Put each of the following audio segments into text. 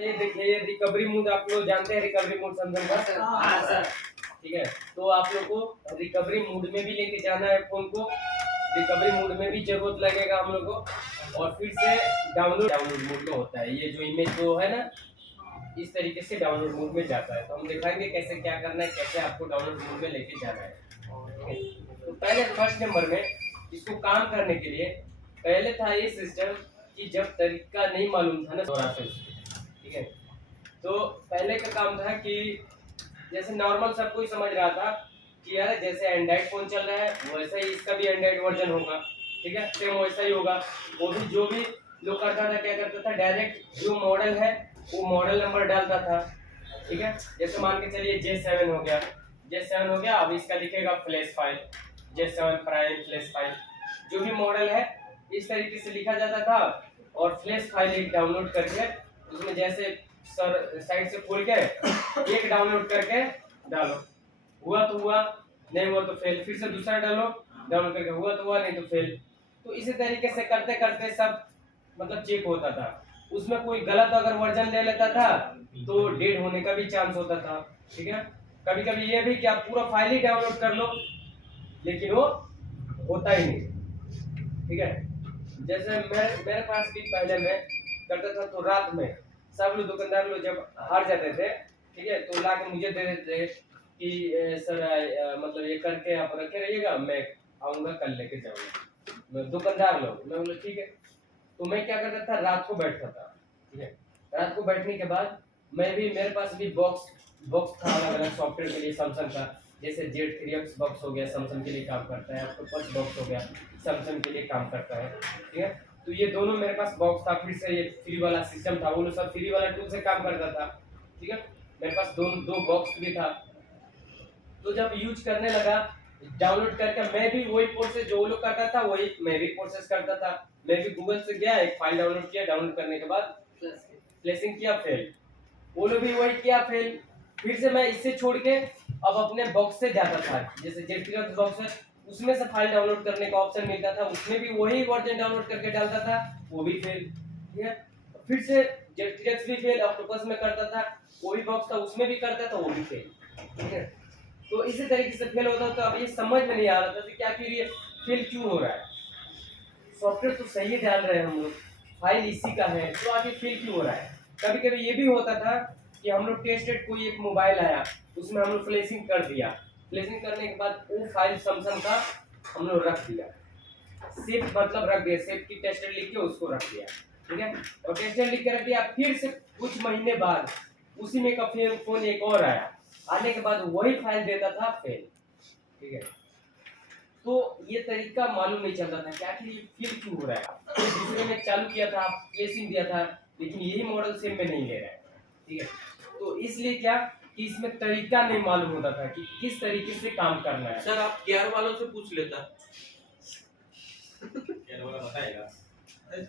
ये देखिए recovery mode आप लोग जानते हैं, रिकवरी मोड सैमसंग का। हाँ सर, ठीक है। तो आप लोग को रिकवरी मोड में भी लेके जाना है फोन को, रिकवरी मोड में भी जरूरत लगेगा हम लोग को, और फिर से डाउनलोड मोड में होता है। ये जो इमेज जो है ना, इस तरीके से डाउनलोड मोड में जाता है। तो हम दिखाएंगे कैसे क्या करना है, कैसे आपको डाउनलोड मोड में लेके जाना है। तो पहले फर्स्ट नंबर में इसको काम करने के लिए पहले था ये सिस्टम कि जब तरीका नहीं मालूम था ना दोबारा से, ठीक है। तो पहले का काम था कि जैसे नॉर्मल सब कोई समझ रहा था कि यार जैसे एंड्रॉइड फोन चल रहा है वैसा ही इसका भी एंड्रॉइड वर्जन होगा, ठीक है, सेम वैसा ही होगा। वो भी जो भी लोग करता था क्या करता था, डायरेक्ट जो मॉडल है वो मॉडल नंबर डालता था, ठीक है। जैसे मान के चलिए J7 हो गया, J7 हो गया, अब इसका लिखेगा flash file, J7 prime flash file, जो भी मॉडल है इस तरीके से लिखा जाता था। और फ्लैश फाइल एक डाउनलोड करके उसमें जैसे सर साइड से खोल के एक डाउनलोड करके डालो, हुआ तो हुआ, नहीं हुआ तो फेल, फिर से दूसरा डालो, डाउनलोड करके हुआ तो हुआ, नहीं तो फेल। तो इसी तरीके से करते करते सब मतलब चेक होता था। उसमें कोई गलत अगर वर्जन ले लेता था तो डेड होने का भी चांस होता था, ठीक है। कभी कभी ये भी कि आप पूरा फाइल ही डाउनलोड कर लो लेकिन वो होता ही नहीं, ठीक है। जैसे मेरे पास भी पहले मैं करता था, तो रात में सब लोग दुकानदार लोग जब हार जाते थे, ठीक है, तो ला के मुझे दे देते कि सर मतलब ये करके आप रखे रहिएगा, मैं आऊंगा कल लेके जाऊंगा। मैं दुकानदार लोग, मैं बोला ठीक है। तो मैं क्या करता था, रात को बैठता था, ठीक है। रात को बैठने के बाद मैं भी, मेरे पास भी बॉक्स था अलग अलग सॉफ्टवेयर के लिए सैमसंग का। जैसे Z3X बॉक्स हो गया, सैमसंग के लिए काम करता है। ऑक्टोपस बॉक्स हो गया, सैमसंग के लिए काम करता है, ठीक है। तो ये दोनों मेरे पास बॉक्स था। फिर से ये फ्री वाला सिस्टम था, वो लोग सब फ्री वाला टूल से काम करता था, ठीक है। मेरे पास दो बॉक्स भी था। तो जब यूज करने लगा डाउनलोड करके, मैं भी वही प्रोसेस जो वो लोग करता था वही मैं भी प्रोसेस करता था। मैं भी गूगल से गया, एक फाइल डाउनलोड किया, डाउनलोड करने के बाद फ्लैशिंग किया, फेल। वो लोग भी वही किया, फेल। फिर से मैं इससे छोड़ के अब अपने बॉक्स से जाता था, जैसे Z3X बॉक्स है उसमें से फाइल डाउनलोड करने का ऑप्शन मिलता था, उसमें भी वही वर्जन डाउनलोड करके डालता था, वो भी फेल, ठीक है। फिर से Z3X भी फेल, ऑक्टोपस में करता था, वही बॉक्स था उसमें भी करता था, वो भी फेल, ठीक है। तो इसी तरीके से फेल होता। तो अब ये समझ में नहीं आ रहा था कि आखिर ये फेल क्यों हो रहा है। सॉफ्टवेयर तो सही डाल रहे हैं हम लोग, फाइल इसी का है, तो आखिर फेल क्यों हो रहा है। कभी कभी ये भी होता था कि हम लोग टेस्टेड कोई एक मोबाइल आया, उसमें हम लोग फ्लैशिंग कर दिया, फ्लैशिंग करने के बाद वो फाइल सैमसंग का हम लोग रख दिया, सेव मतलब रख दिया, सेव की टेस्टेड लिख के उसको रख दिया, ठीक है। और टेस्टेड लिख के रख दिया, फिर से कुछ महीने बाद उसी में का फिर फोन एक और आया, आने के बाद वही फाइल देता था फेल, ठीक है। तो ये तरीका मालूम नहीं चलता था कि आखिर ये फेल क्यों हो रहा है। दूसरे में चालू किया था, फ्लैशिंग दिया था, लेकिन यही मॉडल सेम में नहीं ले रहा है, ठीक है। तो इसलिए क्या कि इसमें तरीका नहीं मालूम होता था कि किस तरीके से काम करना है। सर आप केयर वालों से पूछ लेता, केयर वाला बताएगा,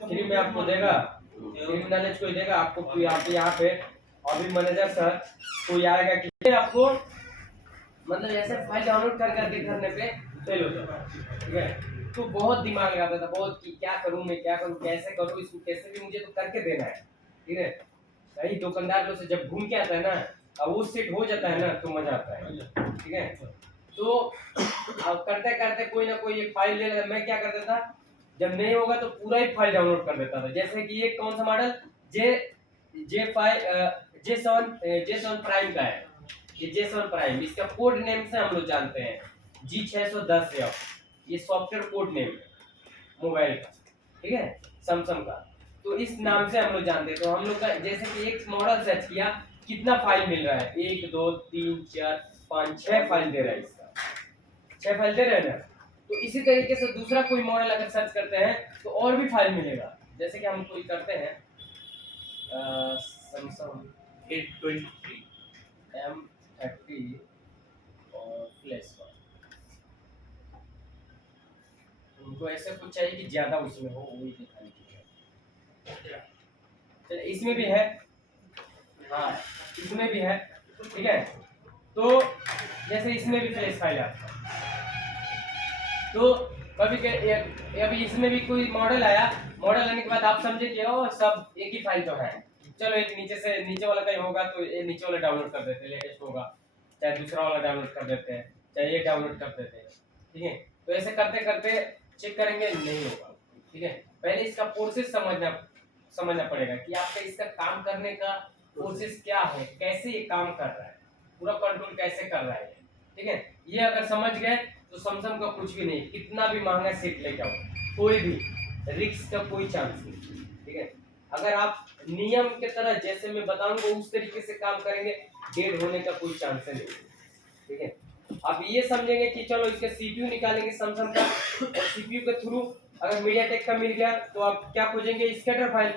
फ्री में आपको देगा, फ्री नॉलेज कोई देगा आपको। आप यहाँ पे अभी मैनेजर सर कोई आएगा कि आपको मतलब ऐसे फाइल डाउनलोड कर करके करने पे फेल होता था, ठीक है। तो बहुत दिमाग लगाता था, बहुत कि क्या करूं मैं, क्या करूं, कैसे करूं, इसको कैसे भी मुझे तो करके देना है, ठीक है। कई दुकानदार लोग से जब घूम के आता है ना, अब वो सेट हो जाता है ना, तो मजा आता है, ठीक है। तो अब करते करते कोई ना कोई एक फाइल ले लेता। मैं क्या करता था, जब नहीं होगा तो पूरा ही फाइल डाउनलोड कर देता था। जैसे कि ये कौन सा मॉडल J7 प्राइम का है, ये J7 प्राइम, इसका कोड नेम से हम लोग जानते हैं G610F, ये सॉफ्टवेयर कोड नेम है मोबाइल का, ठीक है, सैमसंग का। तो इस नाम से हम लोग जानते हैं। तो हम लोग का जैसे कि एक मॉडल सर्च किया, कितना फाइल मिल रहा है, 1 2 3 4 5 6 फाइल दे रहा है, इसका 6 फाइल दे रहा है ना। तो इसी तरीके से दूसरा कोई मॉडल अगर सर्च करते हैं तो और भी फाइल मिलेगा। जैसे कि हम कोई करते हैं सैमसंग 823 M30 और फ्लैश वन, उनको ऐसे कुछ चाहिए कि ज्यादा उसमें हो, वही दिखाने के लिए। चलिए इसमें भी है, हाँ इसमें भी है, ठीक है। तो जैसे इसमें भी फ्लैश फाइल है, तो अभी इसमें भी कोई मॉडल आया, मॉडल आने के बाद आप समझे कि ओ सब एक ही फाइल तो है, चलो एक नीचे वाला कहीं होगा तो ये नीचे वाला डाउनलोड कर देते हैं, लेटेस्ट होगा, चाहे दूसरा वाला डाउनलोड कर देते हैं, चाहे ये डाउनलोड कर देते हैं। ठीक है, तो ऐसे करते करते चेक करेंगे नहीं होगा। ठीक है, पहले इसका प्रोसेस समझना पड़ेगा कि आपका इसका काम करने का प्रोसेस क्या है, कैसे ये काम कर रहा है, पूरा कंट्रोल कैसे कर रहा है। ठीक है, ये अगर समझ गए तो सैमसंग का कुछ भी नहीं, कितना भी महंगा सेट लेके आओ, कोई भी रिस्क का कोई चांस नहीं। ठीक है, अगर आप नियम के तरह जैसे मैं बताऊंगा उस तरीके से काम करेंगे, डेड होने का कोई चांस नहीं। ठीक है, आप ये समझेंगे कि चलो इसका सीपीयू निकालेंगे सैमसंग का, और सीपीयू के थ्रू अगर मीडियाटेक का मिल गया तो आप क्या खोजेंगे, स्कैटर फाइल,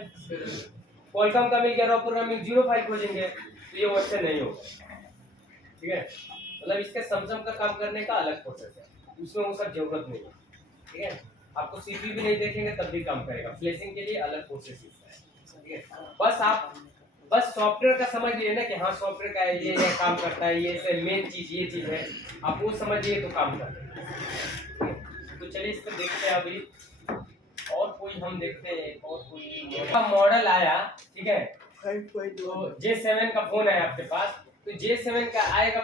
क्वालकॉम का मिल गया रॉ प्रोग्रामिंग 0 फाइल खोजेंगे, तो ये वैसे नहीं होगा। ठीक है, मतलब इसके सैमसंग का काम करने का अलग प्रोसेस है, उसमें वो सब जरूरत नहीं है। ठीक है, आपको सीपीयू भी नहीं देखेंगे तब भी काम करेगा, फ्लैशिंग के लिए अलग प्रोसेस है। ठीक है, बस सॉफ्टवेयर का समझ लिए ना कि हाँ सॉफ्टवेयर का ये काम करता है, ये मेन चीज ये चीज है, आप वो समझिए तो काम कर रहे हैं। तो चलिए इसको देखते हैं अभी, और कोई हम देखते हैं, और कोई मॉडल आया। ठीक है, तो J7 का फोन है आपके पास, तो J7 का आएगा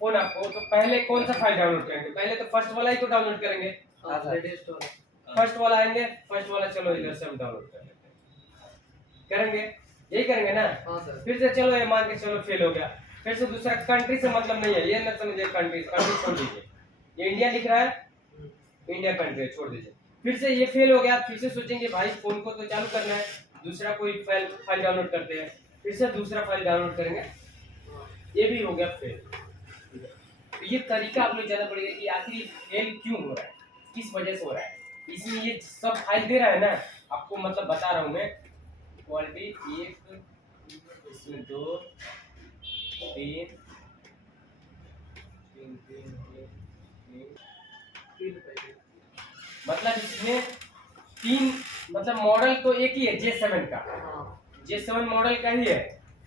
फोन आपको, तो पहले कौन सा फाइल डाउनलोड करेंगे, पहले तो फर्स्ट वाला ही तो डाउनलोड करेंगे, फर्स्ट वाला आएंगे, फर्स्ट वाला चलो इधर से हम डाउनलोड कर लेते हैं, करेंगे यही करेंगे ना। फिर से चलो ये मान के चलो फेल हो गया, फिर से दूसरा कंट्री से मतलब नहीं है, ये ना समझिए, कंट्री छोड़ दीजिए, ये इंडिया लिख रहा है, इंडिया कंट्री छोड़ दीजिए। फिर से ये फेल हो गया, फिर से सोचेंगे भाई फोन को तो चालू करना है, दूसरा कोई फाइल डाउनलोड करते हैं, फिर से दूसरा फाइल डाउनलोड करेंगे, ये भी हो गया फेल। तो ये तरीका आप लोग जाना पड़ेगा कि आखिर फेल क्यों हो रहा है, किस वजह से हो रहा है। इसमें ये सब फाइल दे रहा है ना आपको, मतलब बता रहा हूँ मैं, क्वालिटी 1 इसमें 2 3 मतलब इसमें 3, मतलब मॉडल तो एक ही है J7 का, J7 मॉडल का ही है,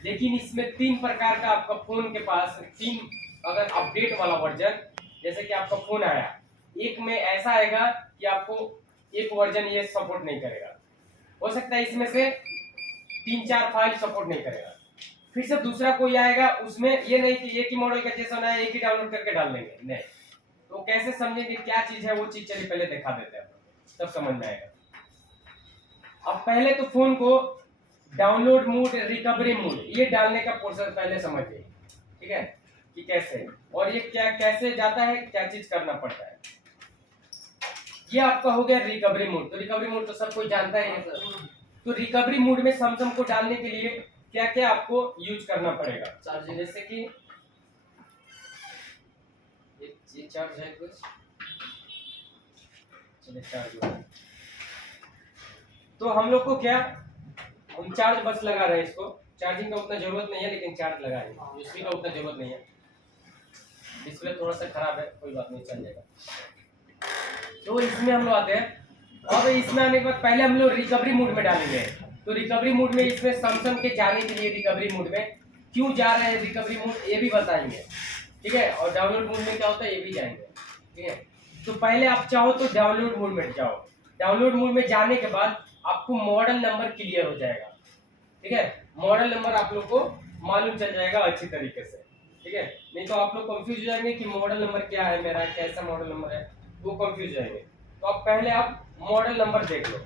लेकिन इसमें 3 प्रकार का आपका फोन के पास 3, अगर अपडेट वाला वर्जन, जैसे कि आपका फोन आया, एक में ऐसा आएगा कि आपको एक वर्जन ये सपोर्ट नहीं करेगा, हो सकता है इसमें से 3-4 फाइल सपोर्ट नहीं करेगा, फिर से दूसरा कोई आएगा, उसमें ये नहीं कि एक ही मॉडल का J7 आया एक ही डाउनलोड करके डाल लेंगे, नहीं। तो कैसे समझेंगे क्या चीज है वो चीज, चलिए पहले दिखा देते हैं, तब समझ में आएगा। अब पहले तो फोन को डाउनलोड मोड, रिकवरी मोड, ये डालने का प्रोसेस पहले समझिए। ठीक है, कि कैसे, और ये क्या कैसे जाता है, क्या चीज करना पड़ता है। ये आपका हो गया रिकवरी मोड, तो रिकवरी मोड तो सब कोई जानता है। तो रिकवरी मोड में सैमसंग को डालने के लिए क्या क्या आपको यूज करना पड़ेगा, चार्ज, जैसे कि ये चार्ज है कुछ, चलिए चार्ज हो, तो हम लोग को क्या, हम चार्ज बस लगा रहे हैं, इसको चार्जिंग का उतना जरूरत नहीं है, लेकिन चार्ज लगाएंगे, यूएसबी का उतना जरूरत नहीं है। डिस्प्ले थोड़ा सा खराब है, कोई बात नहीं, चल जाएगा। तो इसमें हम लोग आते हैं, अब इसमें आने के बाद पहले हम लोग रिकवरी मोड में डालेंगे। तो रिकवरी मोड में इसमें सैमसंग के जाने के लिए रिकवरी मोड में क्यों जा रहे हैं रिकवरी मोड, ये भी बताएंगे। ठीक है, और डाउनलोड मोड में क्या होता है ये भी जाएंगे। ठीक है, तो पहले आप चाहो तो डाउनलोड मोड में जाओ, डाउनलोड मोड में जाने के बाद आपको मॉडल नंबर क्लियर हो जाएगा। ठीक है, मॉडल नंबर आप लोग को मालूम चल जाएगा अच्छी तरीके से। ठीक है, नहीं तो आप लोग कंफ्यूज हो जाएंगे कि मॉडल नंबर क्या है मेरा, कैसा मॉडल नंबर है, वो कंफ्यूज हो जाएंगे। तो अब पहले आप मॉडल नंबर देख लो।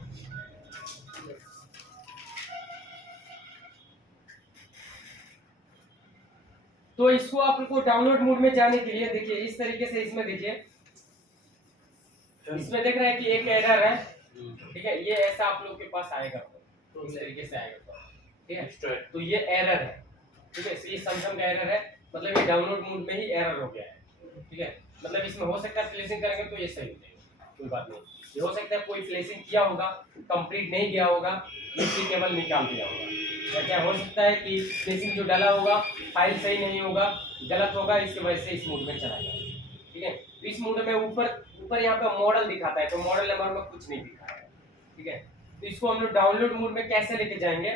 तो इसको आप लोग को डाउनलोड मोड में जाने के लिए देखिए इस तरीके से, इसमें देखिए, इसमें देख रहे हैं कि एक एरर है। ठीक है, ये ऐसा आप लोग के पास आएगा, तो इस तरीके से आएगा। ठीक है, तो ये एरर है। ठीक है, ये सैमसंग का एरर है, मतलब ये डाउनलोड मोड में ही एरर हो गया है। ठीक है, मतलब इसमें हो सकता है फ्लैशिंग करेंगे तो ये सही हो जाएगा, कोई बात नहीं। ये हो सकता है कोई फ्लैशिंग किया होगा, कंप्लीट नहीं किया होगा, यूएसबी केबल निकाल दिया होगा, या क्या हो सकता है कि फ्लैशिंग जो डाला होगा फाइल सही नहीं होगा, गलत होगा, इसकी वजह से इस मोड में चला गया। ठीक है, तो इस मोड में ऊपर यहाँ पे मॉडल दिखाता है, तो मॉडल नंबर में कुछ नहीं दिखा है। ठीक है, तो इसको हम लोग डाउनलोड मोड में कैसे लेके जाएंगे,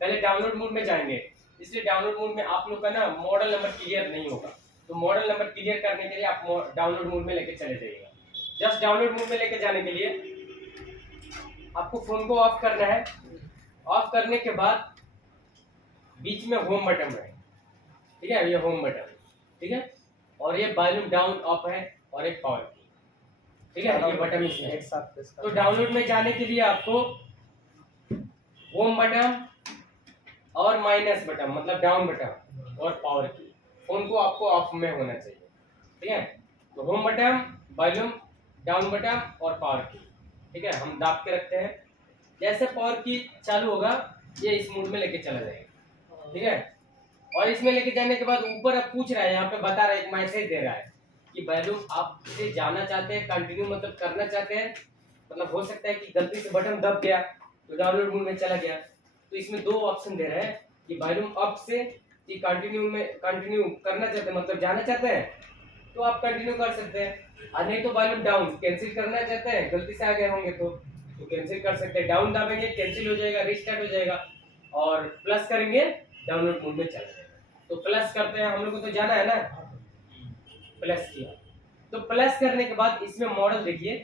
पहले डाउनलोड मोड में जाएंगे, इसलिए डाउनलोड मोड में आप लोग का ना मॉडल नंबर क्लियर नहीं होगा, तो मॉडल नंबर क्लियर करने के लिए आप डाउनलोड मोड में लेके चले जाइएगा। जस्ट डाउनलोड मोड में लेके जाने के लिए आपको फोन को ऑफ करना है, ऑफ करने के बाद बीच में होम बटन है, ठीक है, ये होम बटन, ठीक है, और ये वॉल्यूम डाउन अप है और एक पावर की, ठीक है, ये बटन इसमें है। एक साथ प्रेस तो डाउनलोड में जाने के लिए आपको होम बटन और माइनस बटन मतलब डाउन बटन और पावर की, फोन को आपको ऑफ में होना चाहिए, ठीक है। तो home button, volume, down button और पावर की, ठीक है, हम दाब के रखते हैं। जैसे पावर की चालू होगा ये इस मोड में लेके चला जाएगा, ठीक है। और इसमें लेके जाने के बाद ऊपर अब पूछ रहा है, यहाँ पे बता रहा है, एक मैसेज दे रहा है कि वॉल्यूम आप इसे जाना चाहते हैं, कंटिन्यू मतलब करना चाहते हैं, मतलब हो सकता है कि गलती से बटन दब गया तो डाउनलोड मोड में चला गया। तो इसमें दो ऑप्शन दे रहा है कि वॉल्यूम अप से कि कंटिन्यू में, कंटिन्यू करना चाहते हैं मतलब जाना चाहते हैं तो आप कंटिन्यू कर सकते हैं, और नहीं तो वॉल्यूम डाउन कैंसिल करना चाहते हैं, गलती से आ गए होंगे तो कैंसिल कर सकते हैं। डाउन दाबेंगे कैंसिल हो जाएगा, रिस्टार्ट हो जाएगा, और प्लस करेंगे डाउनलोड मोड में चला जाएगा। तो प्लस करते हैं, हम लोग को तो जाना है ना, प्लस किया। तो प्लस करने के बाद इसमें मॉडल देखिए,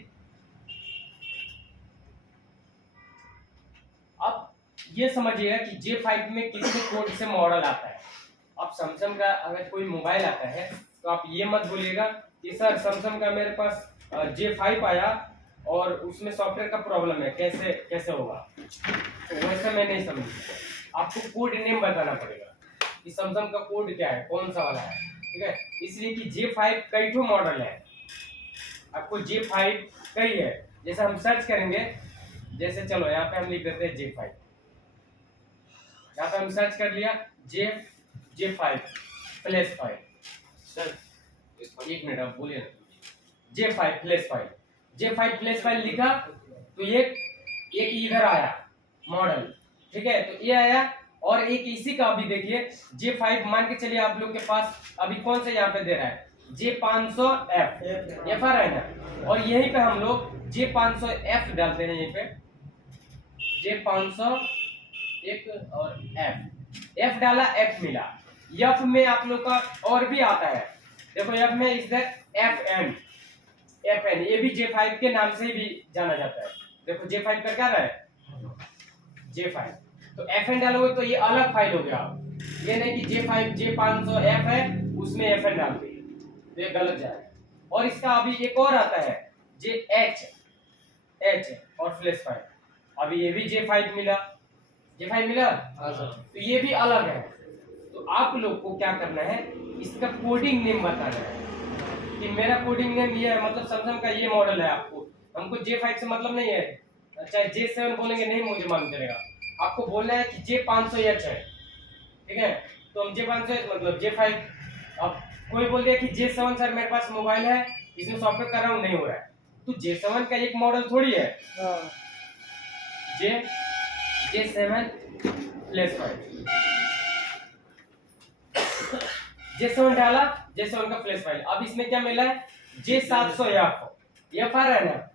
अब ये समझिएगा कि J5 में कितने कोड से मॉडल आता है। अब सैमसंग का अगर कोई मोबाइल आता है तो आप ये मत बोलिएगा कि सर सैमसंग का मेरे पास J5 आया और उसमें सॉफ्टवेयर का प्रॉब्लम है, कैसे कैसे होगा। तो वैसा मैं नहीं समझूंगा, आपको कोड नेम बताना पड़ेगा कि सैमसंग का कोड क्या है, कौन सा वाला है, ठीक है। इसलिए कि J5 कई ठो मॉडल है, आपको J5 कई है। जैसे हम सर्च करेंगे, जैसे चलो यहाँ पे हम लिख देते हैं J5, यहाँ पे हम सर्च कर लिया J5 फ्लैश फाइल। सर एक मिनट आप बोलिए ना, J5 flash file, J5 flash file लिखा तो ये एक इधर आया मॉडल, ठीक है, तो ये आया। और एक इसी का अभी देखिए J5 मान के चलिए आप लोग के पास अभी कौन सा यहाँ पे दे रहा है J500F, एफ आ रहा है ना, और यहीं पे हम लोग J500F डालते हैं, यहीं पे J500 एक और F डाला, F मिला। F में आप लोग का और भी आता है, देखो F में इस FN, ये भी J5 के नाम से भी जाना जाता है। देखो J5 का क्या रहा है J5, तो FN डालोगे तो ये अलग फाइल हो गया, ये नहीं कि J500F है उसमें FN डाल दिए तो ये गलत जाएगा। और इसका अभी एक और आता है H और फ्लैश फाइल, अभी ये भी J5 मिला, तो ये भी अलग है। तो आप लोग को क्या करना है, इसका कोडिंग नेम बताना है कि मेरा कोडिंग नेम ये है, मतलब सैमसंग का ये मॉडल है। आपको हमको J5 से मतलब नहीं है, चाहे J7 बोलेंगे नहीं मुझे मालूम चलेगा, आपको बोलना है कि J500H है, ठीक है। तो हम J500H मतलब J5, अब कोई बोल दिया कि J7 सर मेरे पास मोबाइल है इसमें सॉफ्टवेयर कर रहा हूँ नहीं हो रहा है, तो J7 का एक मॉडल थोड़ी है, J7 फ्लैश फाइल, J7 डाला, J7 का फ्लैश फाइल। अब इसमें क्या मिला है J700F, F आ रहा है ना,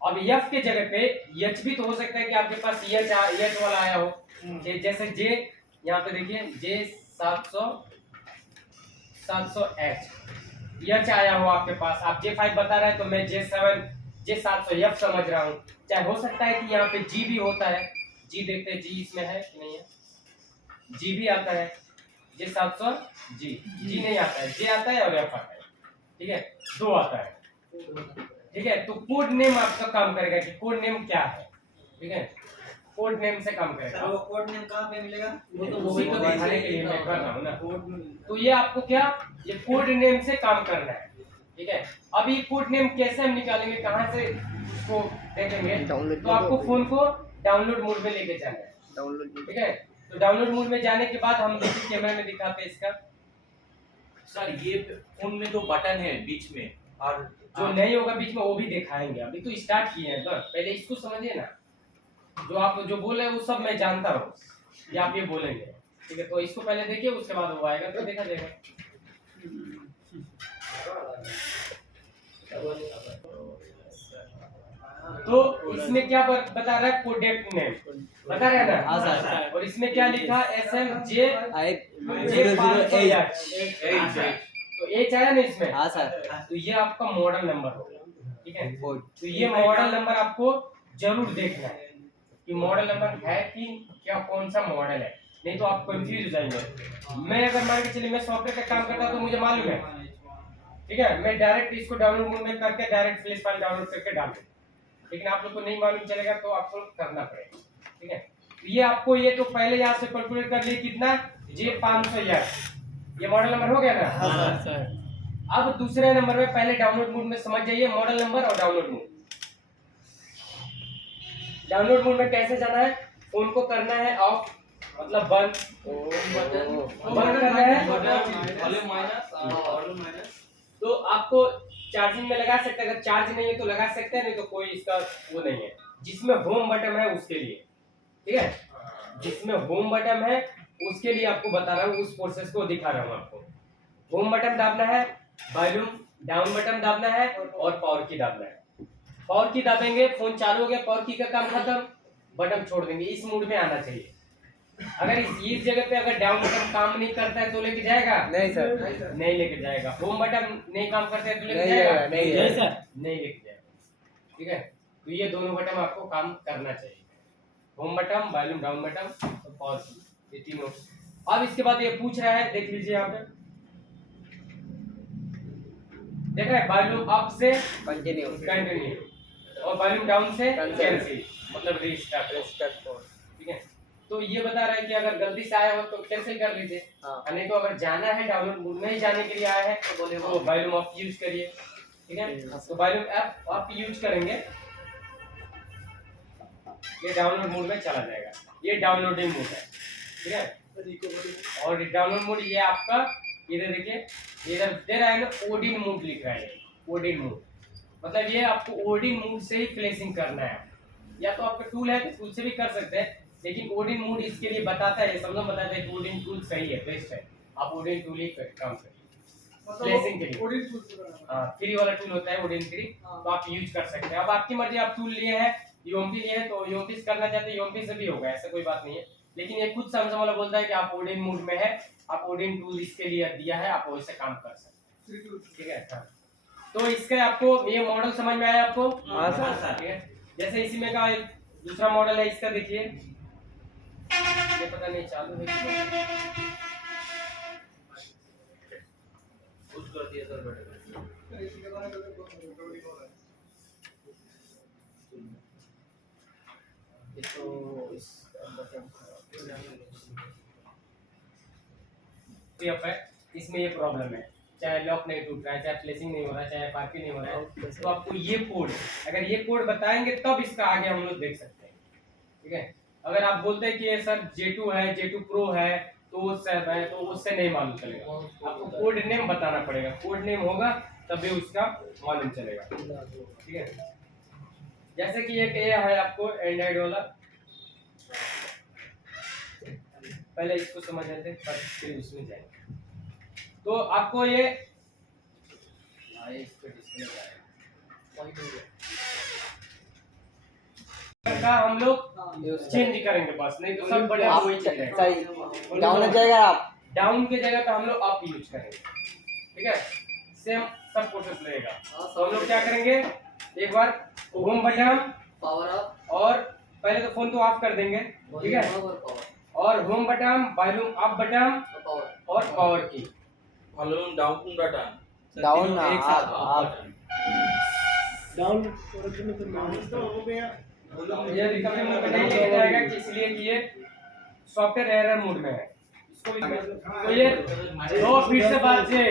अब F के जगह पे H भी तो हो सकता है कि आपके पास H वाला आया हो, जैसे J यहाँ पे देखिए J700H H आया हो आपके पास, आप J5 बता रहे हैं तो मैं J700F समझ रहा हूँ। चाहे हो सकता है कि यहाँ पे G भी होता है, G देखते हैं G इसमें है कि नहीं है, G भी आता है, J700G नहीं आता है, J आता है और F आता है, ठीक है, दो आता है, ठीक है। तो कोड नेम आपका काम करेगा कि कोड नेम क्या है, ठीक है, कोड नेम से काम करेगा। वो कोड नेम कहाँ पे मिलेगा? वो तो उसी को दिखाने के लिए मैं कर रहा हूँ ना। तो ये आपको क्या, ये कोड नेम से काम करना है, ठीक है। अब ये कोड नेम कैसे हम निकालेंगे, कहाँ से इसको देखेंगे, तो आपको फोन को डाउनलोड मोड में लेके जाना है, ठीक है। तो डाउनलोड मोड में जाने के बाद हम देखिए कैमरा में दिखाते हैं इसका। सर ये फोन में तो बटन है बीच में, और जो नहीं होगा बीच में वो भी दिखाएंगे, अभी तो स्टार्ट किए हैं, बस पहले इसको समझिए ना। जो आप जो बोल रहे हैं वो सब मैं जानता हूँ, ये आप ये बोलेंगे, ठीक है। तो इसको पहले देखिए, उसके बाद वो आएगा तो देखा जाएगा। तो इसमें क्या बता रहा है, कोडेक नेम बता रहा है ना, हाँ सर। और इसमें क्या लिखा SMJ तो H आया ना इसमें, हाँ सर। तो ये आपका मॉडल नंबर होगा, ठीक है। तो ये मॉडल नंबर आपको जरूर देखना है, कि मॉडल नंबर है कि क्या कौन सा मॉडल है, नहीं तो आप कंफ्यूज हो जाएंगे। मैं अगर मान के चलिए मैं सॉफ्टवेयर का काम करता तो मुझे मालूम है, ठीक है, मैं डायरेक्ट इसको डाउनलोड मोड में करके डायरेक्ट फ्लैश फाइल डाउनलोड करके डाल दूँ, लेकिन आप लोग को नहीं मालूम चलेगा तो आपको करना पड़ेगा, ठीक है। तो ये आपको ये तो पहले यहाँ से कैलकुलेट कर लिए कितना J500 ये मॉडल नंबर हो गया ना। हाँ सर। अब दूसरे नंबर में पहले डाउनलोड मोड में समझ जाइए मॉडल नंबर और डाउनलोड मोड। डाउनलोड मोड में कैसे जाना है, फोन को करना है ऑफ मतलब बंद, बंद करना है वॉल्यूम माइनस तो आपको चार्जिंग में लगा सकते हैं, अगर चार्ज नहीं है तो लगा सकते हैं, नहीं तो कोई इसका वो नहीं है। जिसमें होम बटन है उसके लिए, ठीक है, जिसमें होम बटन है उसके लिए आपको बता रहा हूँ, उस प्रोसेस को दिखा रहा हूँ आपको। होम बटन दाबना है, वॉल्यूम डाउन बटन दाबना है और पावर की दाबना है। पावर की दाबेंगे फोन चालू हो गया, पावर की का काम खत्म, बटन छोड़ देंगे, इस मूड में आना चाहिए। अगर इस जगह पे अगर डाउन बटन काम नहीं करता है तो लेके जाएगा नहीं सर, नहीं लेके जाएगा। होम बटन नहीं काम करते हैं तो लेके नहीं जाएगा जाएगा, नहीं जाएगा। नहीं लेके जाएगा, ठीक है। तो ये दोनों बटन आपको काम करना चाहिए, home button, volume down button और पावर की, ये तीनों। अब इसके बाद ये पूछ रहा है, देख लीजिए यहाँ पे, देख रहे हैं वॉल्यूम अप से कंटिन्यू कंटिन्यू और वॉल्यूम डाउन से Cancel। कैंसिल मतलब रीस्टार्ट, ठीक है। तो ये बता रहा है कि अगर गलती से आया हो तो कैंसिल कर लीजिए, हाँ। नहीं तो अगर जाना है डाउनलोड मोड में ही जाने के लिए आया है तो बोले वो वॉल्यूम अप यूज करिए, ठीक है। तो वॉल्यूम अप यूज करेंगे, ये डाउनलोड मोड में चला जाएगा, ये डाउनलोडिंग मोड है, ठीक है। और डाउनलोड मोड ये आपका इधर देखिए, इधर दे रहा है ना ओडिन मोड लिख रहा है, ओडिन मोड मतलब ये आपको ओडिन मोड से ही फ्लैशिंग करना है। या तो आपका टूल है तो टूल से भी कर सकते हैं, लेकिन ओडिन मोड इसके लिए बताता है, समझो बताता है कि ओडिन टूल सही है, बेस्ट है, आप ओडिन टूल ही काम करिए फ्लैशिंग के लिए। हाँ, फ्री वाला टूल होता है ओडिन फ्री, तो आप यूज कर सकते हैं। अब आपकी मर्जी, आप टूल लिए हैं यूएमपी लिए हैं तो यूएमपी करना चाहते हैं यूएमपी से भी होगा, ऐसा कोई बात नहीं है। लेकिन ये खुद सैमसंग वाला बोलता है कि आप ओडिन मोड में है, आप ओडिन टूल इसके लिए दिया है, आप वैसे काम कर सकते हैं, ठीक है। हाँ, तो इसका आपको ये मॉडल समझ में आया आपको? हाँ सर। ठीक है। जैसे इसी में का एक दूसरा मॉडल है, इसका देखिए, ये पता नहीं चालू है कि बंद। पुश कर दिया सर बटन। इसको इस बटन है, इसमें ये प्रॉब्लम है, चाहे लॉक नहीं टूट रहा है, चाहे फ्लैशिंग नहीं हो रहा है, चाहे पार्किंग नहीं हो रहा है, तो आपको ये कोड, अगर ये कोड बताएंगे तब इसका आगे हम लोग देख सकते हैं, ठीक है। अगर आप बोलते हैं कि ये सर J2 है, J2 Pro है, तो उससे है तो उससे नहीं मालूम चलेगा, आपको कोड नेम बताना पड़ेगा, कोड नेम होगा तभी उसका मालूम चलेगा, ठीक है। जैसे कि एक ये है आपको एंड्रॉइड वाला, पहले इसको समझ लेते हैं फिर उसमें जाएंगे। तो आपको ये इस पे डिस्प्ले का हम लोग चेंज करेंगे बस, नहीं तो सब बटन वही चलेगा। सही डाउन हो जाएगा, आप डाउन के जगह पे हम लोग अप यूज करेंगे, ठीक है, सेम सब प्रोसेस रहेगा। तो हम लोग क्या करेंगे, एक बार होम बटन पावर अप और पहले तो फोन तो ऑफ कर देंगे, ठीक है, और home button, volume up button और पावर की, वॉल्यूम डाउन बटन डाउन ना, एक साथ आप डाउन ये रिकवरी मोड में नहीं लिया जाएगा कि इसलिए कि ये सॉफ्टवेयर एरर मोड में है, इसको भी तो ये दो फिर से बात से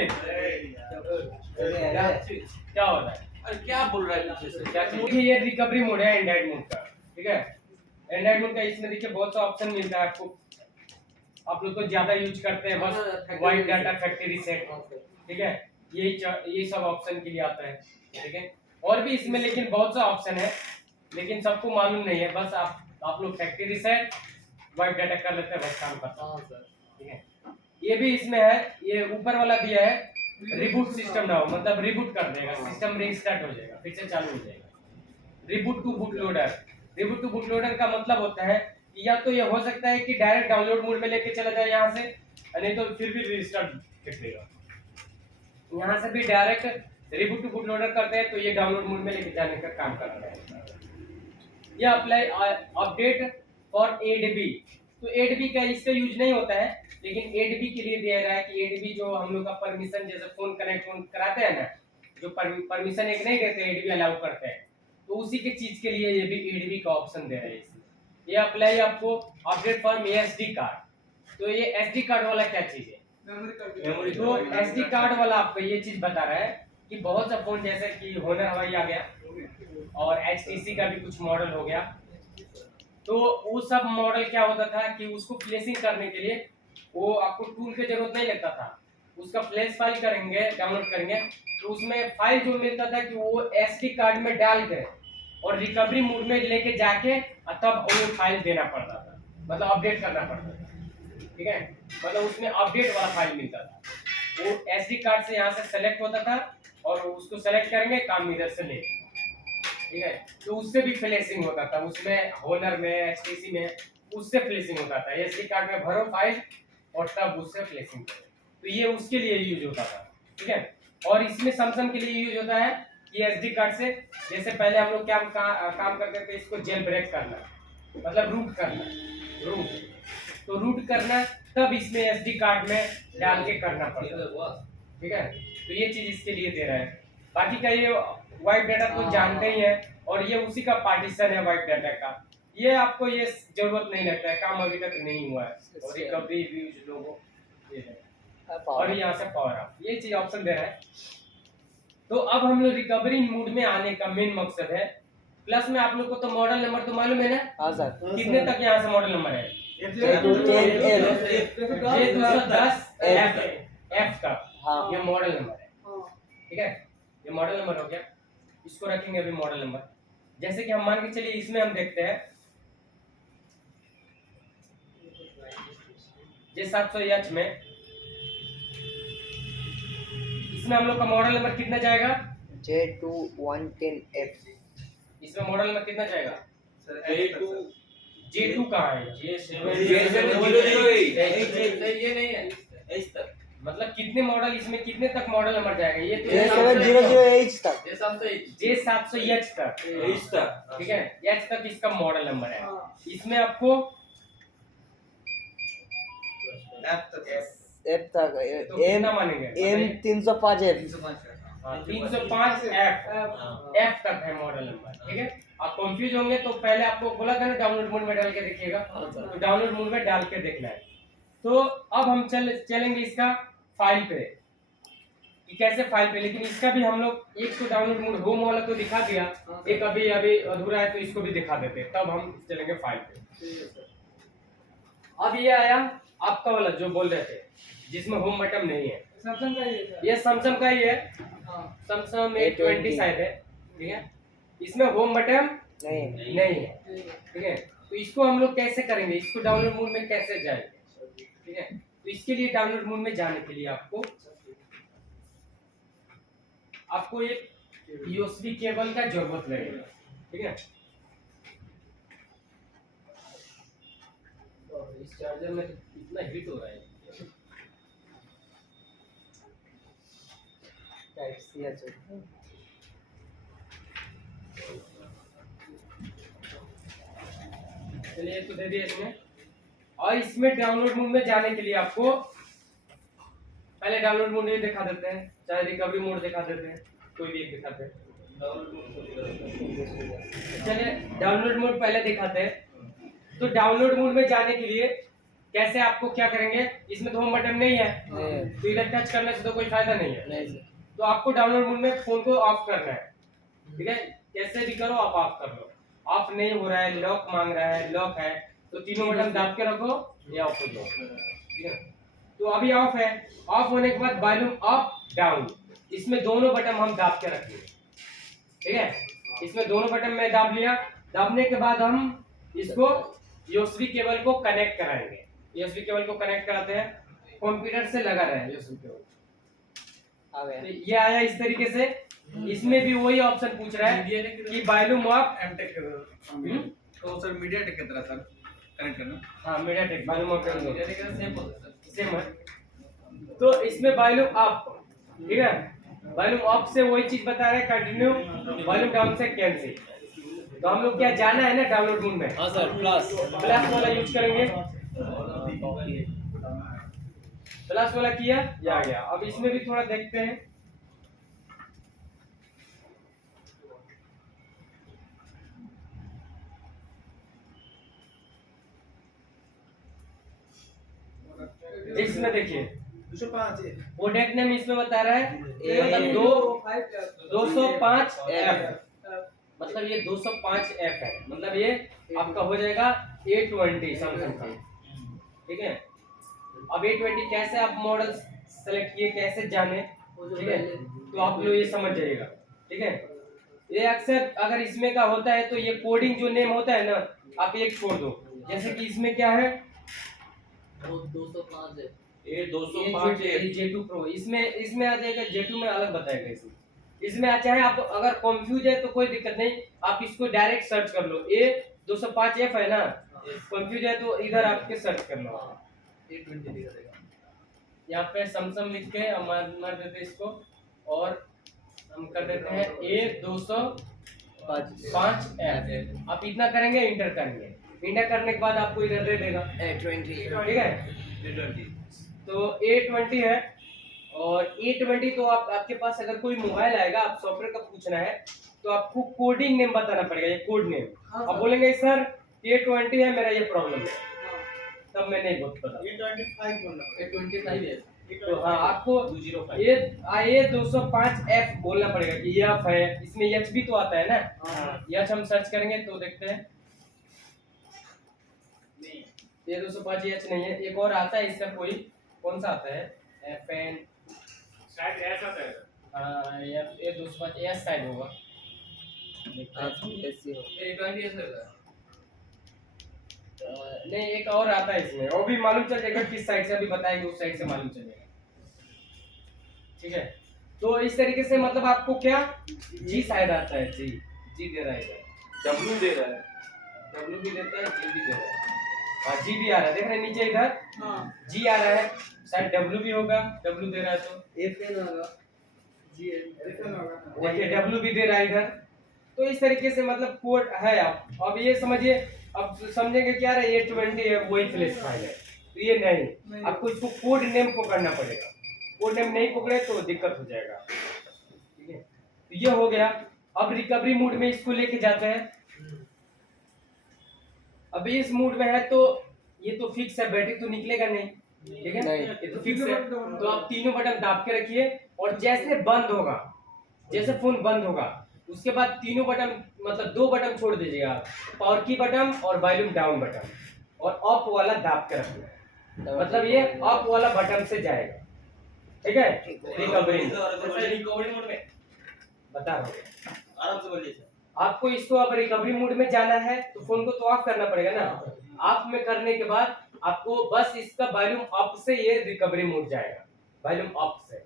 क्या हो रहा है, अरे क्या बोल रहा है पीछे से? क्या क्योंकि ये रिकवरी मोड है एंड्रॉइड मोड का, ठीक है। एंड्रॉइड मोड का इसमें देखिए बहुत सा ऑप्शन मिलता है आपको, आप लोग तो ज्यादा यूज करते हैं बस वाइट डाटा फैक्ट्री सेट, ठीक है, यही सब ऑप्शन के लिए आता है, ठीक है। और भी इसमें लेकिन बहुत सा ऑप्शन है, लेकिन सबको मालूम नहीं है, बस आप लोग फैक्ट्री सेट वाइट डाटा कर लेते हैं, बस काम करता है, ठीक है। ये भी इसमें है, ये ऊपर वाला दिया है रिबूट सिस्टम नाउ, मतलब रिबूट कर देगा सिस्टम, रीस्टार्ट हो जाएगा, फिर से चालू हो जाएगा। Reboot to boot loader, reboot to boot loader का मतलब होता है कि या तो ये हो सकता है कि डायरेक्ट डाउनलोड मोड में लेके चला जाए यहाँ से, नहीं तो फिर भी रीस्टार्ट कर देगा। यहाँ से भी direct reboot to boot loader करते हैं तो ये डाउनलोड मोड में लेके जाने का काम करता है, ये अप्लाई अपडेट फॉर एडबी। तो एडबी का इससे यूज नहीं होता है, लेकिन एडबी के लिए दिया रहा है कि एडबी जो हम लोग का परमिशन, जैसे फोन कनेक्ट कराते हैं ना, जो परमिशन एक नहीं देते, एडबी अलाउ करते हैं, तो उसी के चीज के लिए ये भी एडबी का ऑप्शन दे रहे हैं इसमें। ये अप्लाई आपको अपडेट फॉर एसडी कार्ड। तो ये एसडी कार्ड वाला क्या चीज है? मेमोरी तो एसडी कार्ड वाला आपको ये चीज बता रहा है कि बहुत सा फोन जैसे कि होनर हवाई आ गया और एचटीसी का भी कुछ मॉडल हो गया, तो वो सब मॉडल क्या होता था कि उसको फ्लैशिंग करने के लिए वो आपको टूल की जरूरत नहीं लगता था, उसका फ्लैश फाइल करेंगे, डाउनलोड करेंगे, तो उसमें फाइल जो मिलता था कि वो एसडी कार्ड में डाल के और रिकवरी मोड में लेके जाके तब वो फाइल देना पड़ता था, मतलब अपडेट करना पड़ता था। ठीक है, मतलब उसमें अपडेट वाला फाइल मिलता था, वो एसडी कार्ड से यहाँ से सेलेक्ट होता था और उसको सेलेक्ट करेंगे, काम इधर से ले। ठीक है, तो उससे भी फ्लैशिंग होता था, उसमें होनर में, एचटीसी में उससे फ्लैशिंग होता था। एसडी कार्ड में भरो फाइल और तब उससे फ्लैशिंग करो, तो ये उसके लिए यूज होता था। ठीक है, और इसमें सैमसंग के लिए यूज होता है कि एसडी कार्ड से, जैसे पहले हम लोग क्या काम करते थे, इसको जेल ब्रेक करना, मतलब रूट करना, तो रूट करना तब इसमें एसडी कार्ड में डाल के करना पड़ता है। ठीक है, तो ये चीज इसके लिए दे रहा है। बाकी का ये वाइप डाटा तो जानते ही है, और ये उसी का पार्टीशन है वाइप डाटा का, ये आपको ये जरूरत नहीं लगता है, काम अभी तक नहीं हुआ है। और रिकवरी व्यूज लोगो ये है, और यहाँ से पावर ऑफ, ये चीज ऑप्शन दे रहा है। तो अब हम लोग रिकवरी मोड में आने का मेन मकसद है, प्लस में आप लोग को तो मॉडल नंबर तो मालूम है ना? हाँ सर। कितने तक यहाँ से मॉडल नंबर है? F का हाँ। ये मॉडल नंबर है। ठीक है, ये मॉडल नंबर हो गया, इसको रखेंगे अभी मॉडल नंबर। जैसे कि हम मान के चलिए इसमें हम देखते हैं J700H में, इसमें हम लोग का मॉडल नंबर कितना जाएगा? J2110F। इसमें मॉडल नंबर कितना जाएगा? J2 J2 कहाँ है? ये नहीं है इस तक, मतलब कितने मॉडल, इसमें कितने तक मॉडल नंबर जाएगा? ये तो J700H तक। J700H तक। इस तक। ठीक है, H तक इसका मॉडल नंबर है। इसमें आपको F तक तो कितना मानेंगे? M305F। 305F F तक है मॉडल नंबर। ठीक है, आप कंफ्यूज होंगे तो पहले आपको बोला था ना डाउनलोड मोड में डाल के देखिएगा, तो डाउनलोड मोड में डाल के देखना है। तो अब हम चलेंगे इसका फाइल पे कि कैसे फाइल पे, लेकिन इसका भी हम लोग एक तो डाउनलोड मोड होम वाला तो दिखा दिया, एक अभी अधूरा है तो इसको भी दिखा देते हैं, तब हम चलेंगे फाइल पे। अब ये आया आपका वाला जो बोल रहे थे जिसमें होम बटन नहीं है, सैमसंग का ही है सर। ये सैमसंग का ही है, हाँ। सैमसंग A20 शायद है। ठीक है, इसमें होम बटन नहीं है। ठीक है, तो इसको हम लोग कैसे करेंगे, इसको डाउनलोड मोड में कैसे जाएंगे? ठीक है, तो इसके लिए डाउनलोड मोड में जाने के लिए आपको एक यूएसबी केबल का जरूरत लगेगा। ठीक है, तो इस चार्जर में इतना हीट हो रहा है, टाइप सी है सर। चलिए तो दे दिए इसमें। और इसमें डाउनलोड मोड में जाने के लिए आपको पहले डाउनलोड मोड ये दिखा देते हैं, चाहे रिकवरी मोड दिखा देते हैं, कोई भी एक दिखाते हैं। चलिए डाउनलोड मोड पहले दिखाते हैं। तो डाउनलोड मोड में जाने के लिए कैसे आपको क्या करेंगे, इसमें तो होम बटन नहीं है, तो इधर टच करने से तो कोई फायदा नहीं है, तो आपको डाउनलोड मोड में फोन को ऑफ करना है। ठीक है, कैसे भी करो आप ऑफ कर लो। ऑफ नहीं हो रहा है, लॉक मांग रहा है, लॉक है, तो तीनों बटन दाब के रखो या ऑफ हो जाओ। ठीक है, तो अभी ऑफ है। ऑफ होने के बाद वॉल्यूम अप डाउन, इसमें दोनों बटन हम दाब के रखेंगे। ठीक है, इसमें दोनों बटन में दाब लिया, दाबने के बाद हम इसको यूएसबी केबल को कनेक्ट कराएंगे। यूएसबी केबल को कनेक्ट कराते हैं, कंप्यूटर से लगा रहा है यूएसबी केबल। तो ये आया इस तरीके से। इसमें भी वही ऑप्शन पूछ रहा है कि वॉल्यूम अप एमटेक तो सर मीडियाटेक की तरह सर कनेक्ट करना। हाँ, मीडियाटेक वॉल्यूम अप सेम है। तो इसमें वॉल्यूम अप, ठीक है, वॉल्यूम अप से वही चीज बता रहा है कंटिन्यू, वॉल्यूम डाउन से कैंसिल। तो हम लोग क्या जाना है ना डाउनलोड मोड में, हाँ सर प्लस प्लस वाला यूज करेंगे। प्लस वाला किया, ये आ गया। अब इसमें भी थोड़ा देखते हैं। इसमें देखिए 205 प्रोडक्ट नेम इसमें बता रहा है मतलब 205 एफ, मतलब ये 205 एफ है, मतलब ये आपका हो जाएगा A20 सैमसंग का, ठीक है। अब A20 कैसे आप मॉडल सेलेक्ट किए, कैसे जाने, ठीक है, तो आप लोग ये समझ जाइएगा, ठीक है। ये अक्सर अगर इसमें का होता है तो ये कोडिंग जो नेम होता है ना, आप एक छोड़ दो। जैसे कि इसमें क्या है, 205 है। ये 205 है। J2 Pro, इसमें आ जाएगा। J2 में अलग बताएगा। इसमें अच्छा है, आप अगर कंफ्यूज है तो कोई दिक्कत नहीं, आप इसको डायरेक्ट सर्च कर लो। ये 205F है ना, कंफ्यूज है तो इधर आपके सर्च कर लो। यहाँ पे सैमसंग लिख के हम मार देते इसको, और हम कर देते हैं A205F। आप इतना करेंगे, इंटर करेंगे। इंटर करने के बाद आपको इधर दे देगा A20, ठीक है। तो A20 है, और A20 तो आपके पास अगर कोई मोबाइल आएगा, आप सॉफ्टवेयर का पूछना है तो आपको कोडिंग नेम बताना पड़ेगा, ये कोड नेम। आप बोलेंगे सर A20 है, मेरा ये प्रॉब्लम है, तब मैं नहीं बोल पता। ये 25 बोलना ये 25 है। तो हाँ, आपको 205 ये 205F बोलना पड़ेगा कि ये F है। इसमें H भी तो आता है ना, H हम सर्च करेंगे तो देखते हैं। ये 205H नहीं है, एक और आता है इसका, कोई कौन सा आता है, FN शायद ऐसा है। हाँ, ये 205S शायद होगा। A20 ऐसा है। नहीं, एक और आता है इसमें, वो भी मालूम चल जाएगा किस साइड से, अभी बताएंगे उस साइड से मालूम चलेगा, ठीक है। तो इस तरीके से मतलब आपको क्या जी शायद आता है, जी दे रहा है इधर, W दे रहा है। W भी देता है, जी भी दे रहा है। हाँ, जी भी आ रहा है, देख रहे हैं नीचे इधर जी आ रहा है, शायद W भी होगा, W दे रहा है तो FN होगा। जी FN होगा। देखिए W भी दे रहा है इधर। तो इस तरीके से मतलब कोड है। आप अब ये समझिए, अब समझेंगे क्या रहा, A20 है वही फ्लैश फाइल है, तो ये नहीं, आपको इसको कोड नेम को करना पड़ेगा। कोड नेम नहीं पकड़े तो दिक्कत हो जाएगा, ठीक है। तो ये हो गया। अब रिकवरी मोड में इसको लेके जाते हैं। अब इस मोड में है तो ये तो फिक्स है, बैटरी तो निकलेगा नहीं, ठीक है, नहीं। ये तो फिक्स है। तो आप तीनों बटन दाब के रखिए, और जैसे बंद होगा, जैसे फोन बंद होगा, उसके बाद तीनों बटन मतलब 2 बटन छोड़ दीजिएगा, पावर की बटन और वॉल्यूम डाउन बटन, और ऑफ वाला दाब के रखना, मतलब ये ऑफ वाला बटन से जाएगा, ठीक है। रिकवरी मोड में बता रहा हूँ, आराम से बोलिए सर। आपको इसको अब रिकवरी मोड में जाना है तो फोन को तो ऑफ करना पड़ेगा ना। ऑफ में करने के बाद आपको बस इसका वॉल्यूम अप से ये रिकवरी मोड जाएगा, वॉल्यूम अप से,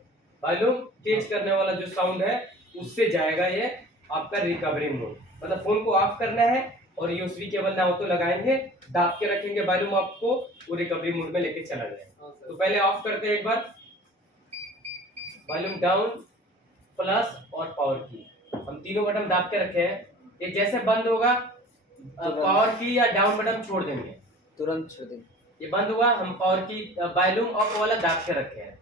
वॉल्यूम तेज करने वाला जो साउंड है उससे जाएगा ये आपका रिकवरी मोड। मतलब फोन को ऑफ करना है और यूएसबी केबल ना हो तो लगाएंगे, दाब के रखेंगे वॉल्यूम अप को, वो रिकवरी मोड में लेके चला जाएगा। तो पहले ऑफ करते हैं एक बार, वॉल्यूम डाउन, प्लस और पावर की, हम तीनों बटन दाब के रखे हैं। ये जैसे बंद होगा, पावर की या डाउन बटन छोड़ देंगे, तुरंत छोड़ देंगे। ये बंद हुआ, हम पावर की वॉल्यूम अप वाला दाब के रखे हैं।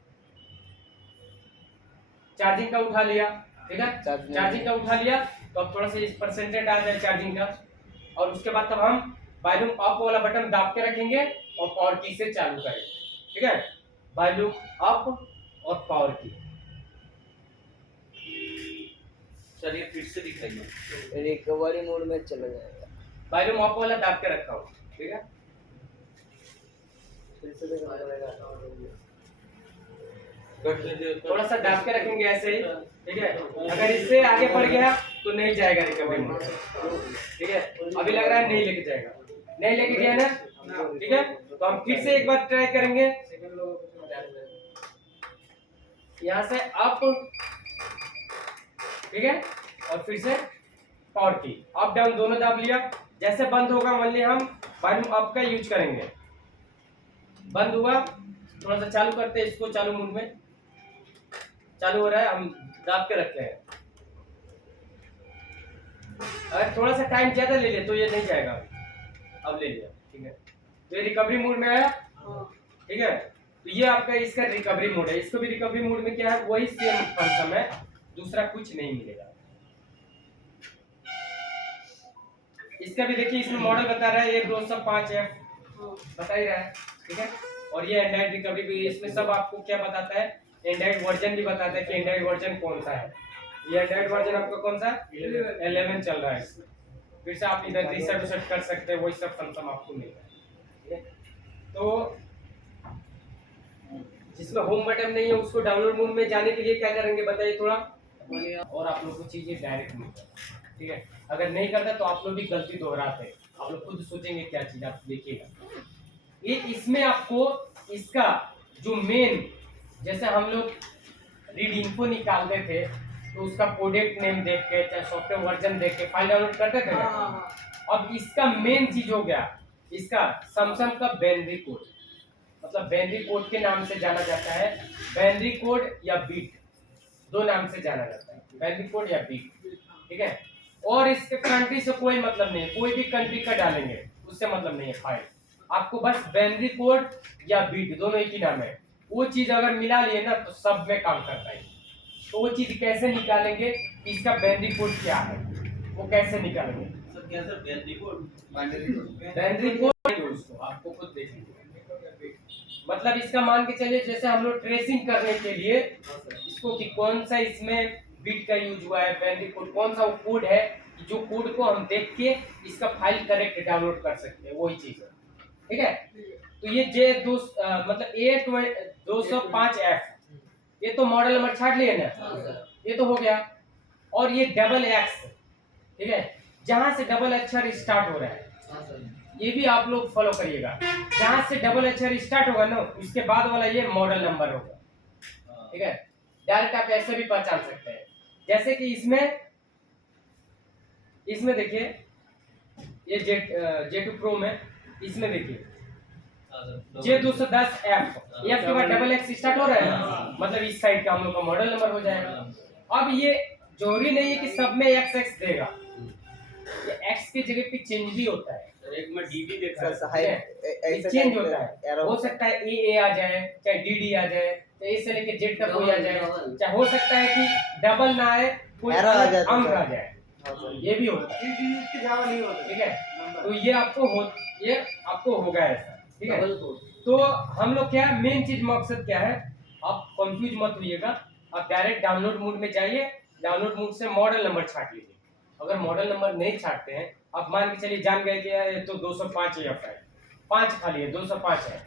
चार्जिंग का उठा लिया, ठीक है, चार्जिंग का उठा लिया, तो अब थोड़ा सा इस परसेंटेज आ जाए चार्जिंग का, और उसके बाद तब हम वॉल्यूम अप वाला बटन दाब के रखेंगे और पावर की से चालू करेंगे, ठीक है। वॉल्यूम अप और पावर की, सर ये फिर से दिखाइए। रिकवरी मोड में चला जाएगा। वॉल्यूम अप वाला दाब के रखा हूँ, ठीक है। फिर से देखना पड़ेगा। थोड़ा सा दाब के रखेंगे ऐसे ही, ठीक है। अगर इससे आगे बढ़ गया तो नहीं जाएगा रिकवरी मोड, ठीक है। अभी लग रहा है नहीं लेके जाएगा, नहीं लेके गया ना, ठीक है। तो हम फिर से एक बार ट्राई करेंगे, यहाँ से अप, ठीक है, और फिर से पावर की, अप डाउन दोनों दाब लिया। जैसे बंद होगा मान लिया हम वॉल्यूम अप का यूज करेंगे, बंद हुआ, थोड़ा सा चालू करते हैं इसको, चालू मोड में चालू हो रहा है, हम दाब के रखे हैं, अगर थोड़ा सा टाइम ज्यादा ले लिया तो ये नहीं जाएगा। अब ले लिया, ठीक है। तो ये रिकवरी मोड में आया, ठीक है। तो ये आपका इसका रिकवरी मोड है। इसको भी रिकवरी मोड में क्या है, वही सेम फंक्शन है, दूसरा कुछ नहीं मिलेगा। इसका भी देखिए, इसमें मॉडल बता रहा है 1205F बता ही रहा है, ठीक है। और ये एंड्रॉइड रिकवरी भी, इसमें सब आपको क्या बताता है, एंड्रॉइड वर्जन भी बताता है कि एंड्रॉइड वर्जन कौन सा है। ये एंड्रॉइड वर्जन आपका कौन सा 11 चल रहा है इसमें। फिर से आप इधर रीसेट विसेट कर सकते हैं, वही सब फंक्शन आपको मिलेगा, ठीक है। तो जिसमें होम बटन नहीं है उसको डाउनलोड मोड में जाने के लिए क्या करेंगे बताइए थोड़ा, और आप लोग को चीजें डायरेक्ट मिलता है, ठीक है। अगर नहीं करता तो आप लोग भी गलती दोहराते हैं, आप लोग खुद सोचेंगे क्या चीज, आप देखिएगा। ये इसमें आपको इसका जो मेन, जैसे हम लोग रीड इन्फो निकालते थे तो उसका प्रोडक्ट नेम देख के, चाहे सॉफ्टवेयर वर्जन देख के फाइल डाउनलोड करते थे ना। अब इसका मेन चीज हो गया इसका सैमसंग का बाइनरी कोड, मतलब बाइनरी कोड के नाम से जाना जाता है। बाइनरी कोड या बीट, दो नाम से जाना जाता है, बाइनरी कोड या बीट, ठीक है। और इसके कंट्री से कोई मतलब नहीं है, कोई भी कंट्री का डालेंगे उससे मतलब नहीं है फाइल, आपको बस बाइनरी कोड या बीट दोनों एक ही नाम है। वो चीज अगर मिला लिए ना तो सब में काम करता है। तो वो चीज कैसे निकालेंगे, इसका बाइनरी कोड क्या है, वो कैसे निकालेंगे सर क्या sir binary code? Binary code उसको आपको खुद देखिए। मतलब इसका मान के चलिए जैसे हम लोग ट्रेसिंग करने के लिए इसको कि कौन सा इसमें बिट का यूज हुआ है, बाइनरी कोड कौन सा वो कोड है, जो कोड को हम देख के इसका फाइल करेक्ट डाउनलोड कर सकते हैं, वही चीज है, ठीक है। तो ये मतलब A205F ये तो मॉडल नंबर छाट लिए ना, ये तो हो गया। और ये XX, ठीक है, जहां से डबल अक्षर स्टार्ट हो रहा है ये भी आप लोग फॉलो करिएगा। जहां से डबल अक्षर स्टार्ट होगा ना उसके बाद वाला ये मॉडल नंबर होगा, ठीक है। डायरेक्ट आप ऐसे भी पहचान सकते हैं, जैसे कि इसमें देखिए ये J2 Pro में, इसमें देखिए J210F, F के बाद डबल X स्टार्ट हो रहा है ना, मतलब इस साइड का हम लोग का मॉडल नंबर हो जाएगा। अब ये जरूरी नहीं है कि सब में XX देगा, ये X की जगह पे चेंज भी होता है, एक में डीबी देख सर, सकते हाई- हैं। ऐसे चेंज टाइप होता का है, arrow हो सकता है AA आ जाए, चाहे DD आ जाए, चाहे A से लेके Z तक कोई आ जाए, चाहे हो सकता है कि डबल ना आए, कोई Arrow आ जाए तो अंक सर। आ जाए, हाँ सर। ये भी होता है, थ्री डिजिट के जावा नहीं होता ठीक है। नंबर। तो ये आपको होगा ऐसा, ठीक है। Double quote. तो हम लोग क्या मेन चीज मकसद क्या है, आप कंफ्यूज मत होइएगा, आप डायरेक्ट डाउनलोड मोड में जाइए, डाउनलोड मोड से मॉडल नंबर छाट लीजिए। अगर मॉडल नंबर नहीं छाटते हैं, आप मान के चलिए जान गए कि ये तो 205F है, 5 खाली है, 205 है,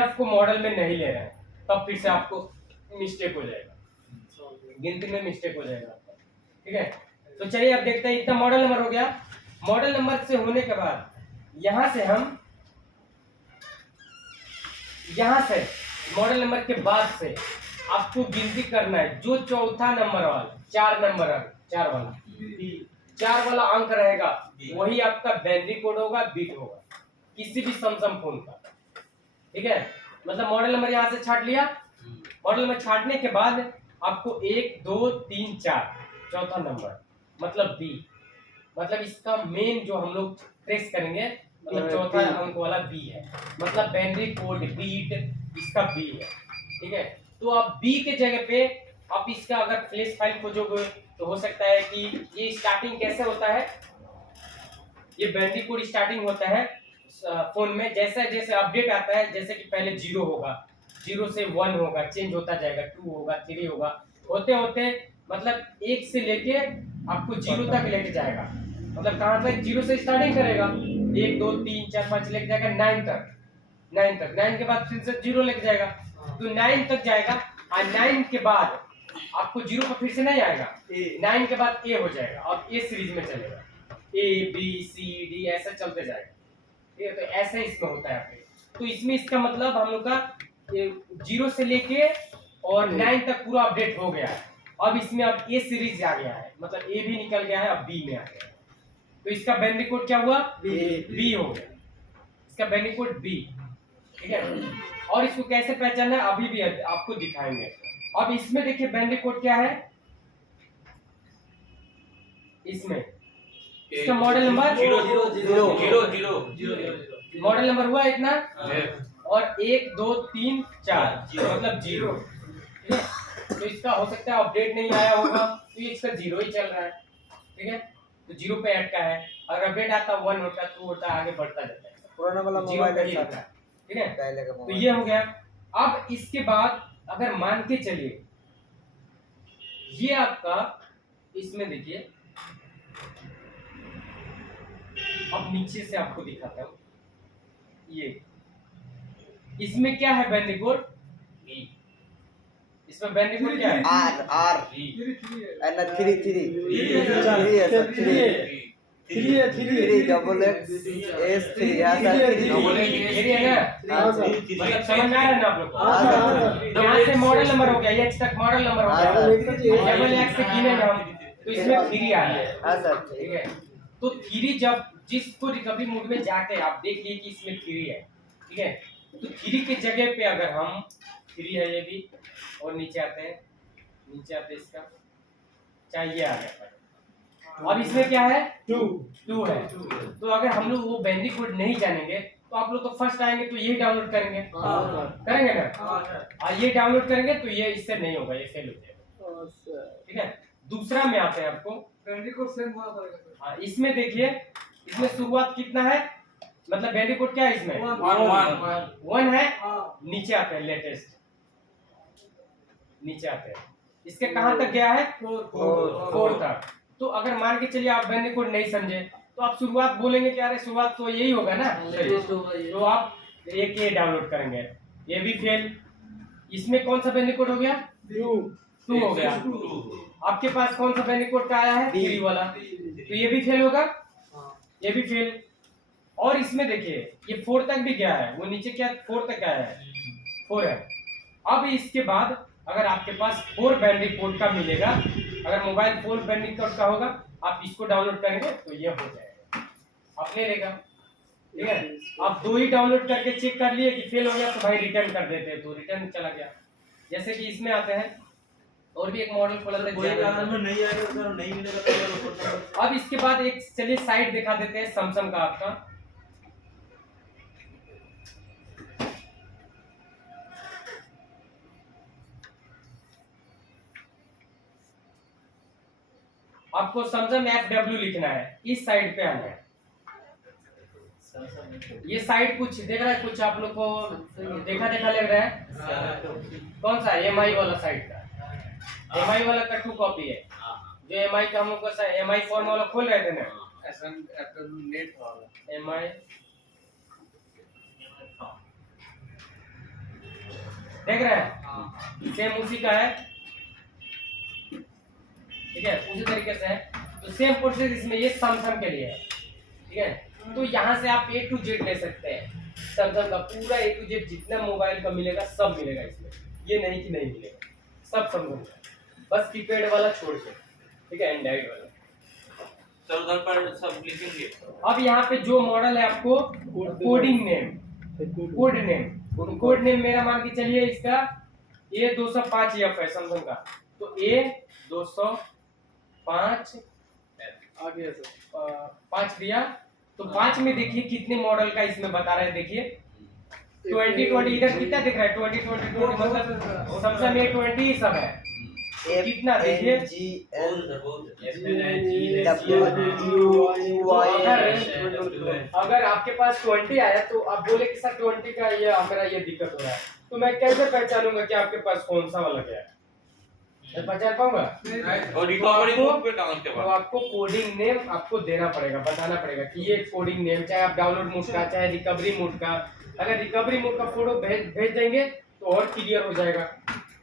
F को मॉडल में नहीं ले रहे हैं, तब फिर से आपको मिस्टेक हो जाएगा, गिनती में मिस्टेक हो जाएगा आपका, ठीक है। तो चलिए अब देखते हैं, इतना मॉडल नंबर हो गया। मॉडल नंबर से होने के बाद यहाँ से मॉडल नंबर के बाद से आपको गिनती करना है, जो चौथा नंबर वाला 4 वाला अंक रहेगा वही आपका बाइनरी कोड होगा, बीट होगा, किसी भी सैमसंग फोन का, ठीक है। मतलब मॉडल नंबर यहाँ से छाट लिया, मॉडल नंबर छाटने के बाद आपको 1 2 3 4 चौथा नंबर मतलब B, मतलब इसका मेन जो हम लोग ट्रेस करेंगे, मतलब चौथा अंक वाला B है, मतलब बाइनरी कोड बीट इसका B है, ठीक है। तो आप B के जगह पे आप इसका अगर फ्लैश फाइल खोजोगे तो हो सकता है कि ये स्टार्टिंग कैसे होता है, ये बाइनरी कोड स्टार्टिंग होता है फोन में, जैसे जैसे अपडेट आता है, जैसे कि पहले 0 होगा, 0 से 1 होगा, चेंज होता जाएगा, 2 होगा, 3 होगा, होते होते मतलब 1 से लेके आपको 0 तक लेके जाएगा। मतलब कहाँ तक 0 से स्टार्टिंग करेगा, 1 2 3 4 5 लेके जाएगा 9 तक, 9 के बाद फिर से 0 लेके जाएगा, तो 9 तक जाएगा। और 9 के बाद आपको 0 पर फिर से नहीं आएगा, 9 के बाद A हो जाएगा, अब A सीरीज में चलेगा, A B C D ऐसा चलते जाएगा, ठीक है। तो ऐसा इसमें होता है आपके, तो इसमें इसका मतलब हम लोग का 0 से लेके और 9 तक पूरा अपडेट हो गया है। अब इसमें अब A सीरीज आ गया है, मतलब A भी निकल गया है, अब B में आ गया है, तो इसका बाइनरी कोड क्या हुआ, B हो गया, इसका बाइनरी कोड B, ठीक है। और इसको कैसे पहचानना है अभी भी आपको दिखाएंगे। अब इसमें देखिए बाइनरी कोड क्या है, इसमें इसका मॉडल नंबर मॉडल नंबर हुआ इतना और 1 2 3 4 मतलब 0। ठीक है, तो इसका हो सकता है अपडेट नहीं आया होगा तो ये इसका 0 ही चल रहा है। ठीक है, तो 0 पे अटका है। अगर अपडेट आता 1 होता 2 होता आगे बढ़ता जाता है। पुराना वाला तो 0 मोबाइल पे है ही सर। अटका है। ठीक है, पहले का तो मोबाइल ये हो गया। अब इसके बाद अगर मान के चलिए ये आपका इसमें देखिए, अब नीचे से आपको दिखाता हूँ। ये इसमें क्या है बैंडिकोड, इसमें बैंडिकोड क्या है R and 3 double X S 3 है सर। 3 है ना, हाँ सर। मतलब समझ में आ रहा है ना आप लोग को? हाँ सर। यहाँ से मॉडल नंबर हो गया, H तक मॉडल नंबर हो हाँ गया। सर। डबल एक्स से गिने ना हम तो इसमें 3 आ रहा है। हाँ सर। ठीक है, तो 3 जब जिसको रिकवरी मोड में जाके आप देखिए कि इसमें 3 है। ठीक है, तो 3 के जगह पे अगर हम 3 है ये भी और नीचे आते हैं, नीचे आते इसका चाहिए आ गया। अब इसमें क्या है 2 है। तो अगर हम लोग वो बैंडिकोड नहीं जानेंगे तो आप लोग तो फर्स्ट आएंगे तो यही डाउनलोड करेंगे। करेंगे ना, ये डाउनलोड करेंगे तो ये इससे नहीं होगा, ये फेल हो जाएगा। ठीक है, दूसरा में आते हैं आपको बैंडिकोड सेम होना पड़ेगा। हाँ, इसमें देखिए इसमें शुरुआत कितना है, मतलब बैंडिकोड क्या है इसमें 1 है। नीचे आते हैं लेटेस्ट, नीचे आते हैं इसके कहां तक गया है 4 तक। तो अगर मान के चलिए आप बैंडिकोड नहीं समझे तो आप शुरुआत बोलेंगे कि अरे शुरुआत तो यही होगा ना, तो आप एक ये डाउनलोड करेंगे, ये भी फेल। इसमें कौन सा बैंडिकोड हो गया 2 हो गया। आपके पास कौन सा बैंडिकोड का आया है 3 वाला, तो ये भी फेल होगा, ये भी फेल। और इसमें देखिए ये 4 तक भी गया है, वो नीचे क्या 4 तक आया है 4 है। अब इसके बाद अगर आपके पास 4 बैंडिकोड का मिलेगा, अगर मोबाइल 4 बैंडिकोड का होगा आप इसको डाउनलोड करेंगे तो ये हो जाएगा, आप ले लेगा। ठीक है, आप 2 ही डाउनलोड करके चेक कर लिए कि फेल हो गया तो भाई रिटर्न कर देते हैं, तो रिटर्न चला गया। जैसे कि इसमें आते हैं और भी एक मॉडल खोला था नहीं आएगा सर, नहीं मिलेगा। अब इसके बाद एक चलिए साइट दिखा देते हैं सैमसंग का आपका। आपको सैमसंग FW लिखना है, इस साइड पे आना है। ये साइट कुछ देख रहा है, कुछ आप लोग को देखा लग रहा है, कौन सा MI वाला साइट का, MI वाला का 2 कॉपी है। जो MI का हम लोग को MI फॉर्म वाला खोल रहे थे ना, नेट वाला MI देख रहे हैं, सेम उसी का है। ठीक है, उसी तरीके से है, तो सेम प्रोसेस इसमें ये सैमसंग के लिए है। ठीक है, तो यहाँ से आप A to Z ले सकते हैं, सैमसंग का पूरा A to Z जितना मोबाइल का मिलेगा सब मिलेगा इसमें, ये नहीं कि नहीं मिलेगा, सब सैमसंग का, बस कीपैड वाला छोड़ के। ठीक है, एंड्रॉइड वाला सर उधर पर सब लिखेंगे। अब यहाँ पे जो मॉडल है आपको कोडिंग नेम, कोड नेम मेरा मान के चलिए इसका A205F है सैमसंग का, तो A205 आ गया सर। 5 दिया, तो 5 में देखिए कितने मॉडल का इसमें बता रहे हैं। देखिए 2020 इधर कितना दिख रहा है 2020 मतलब सैमसंग A20 सब है, कितना देखिए अगर आपके पास 20 आया तो आप बोले कि सर 20 का ये मेरा ये दिक्कत हो रहा है, तो मैं कैसे पहचानूंगा कि आपके पास कौन सा वाला क्या है, मैं पहचान पाऊंगा? और रिकवरी मोड पे डाउन के तो बाद आपको कोडिंग नेम आपको देना पड़ेगा, बताना पड़ेगा कि ये कोडिंग नेम, चाहे आप डाउनलोड मोड का चाहे रिकवरी मोड का। अगर रिकवरी मोड का फोटो भेज देंगे तो और क्लियर हो जाएगा,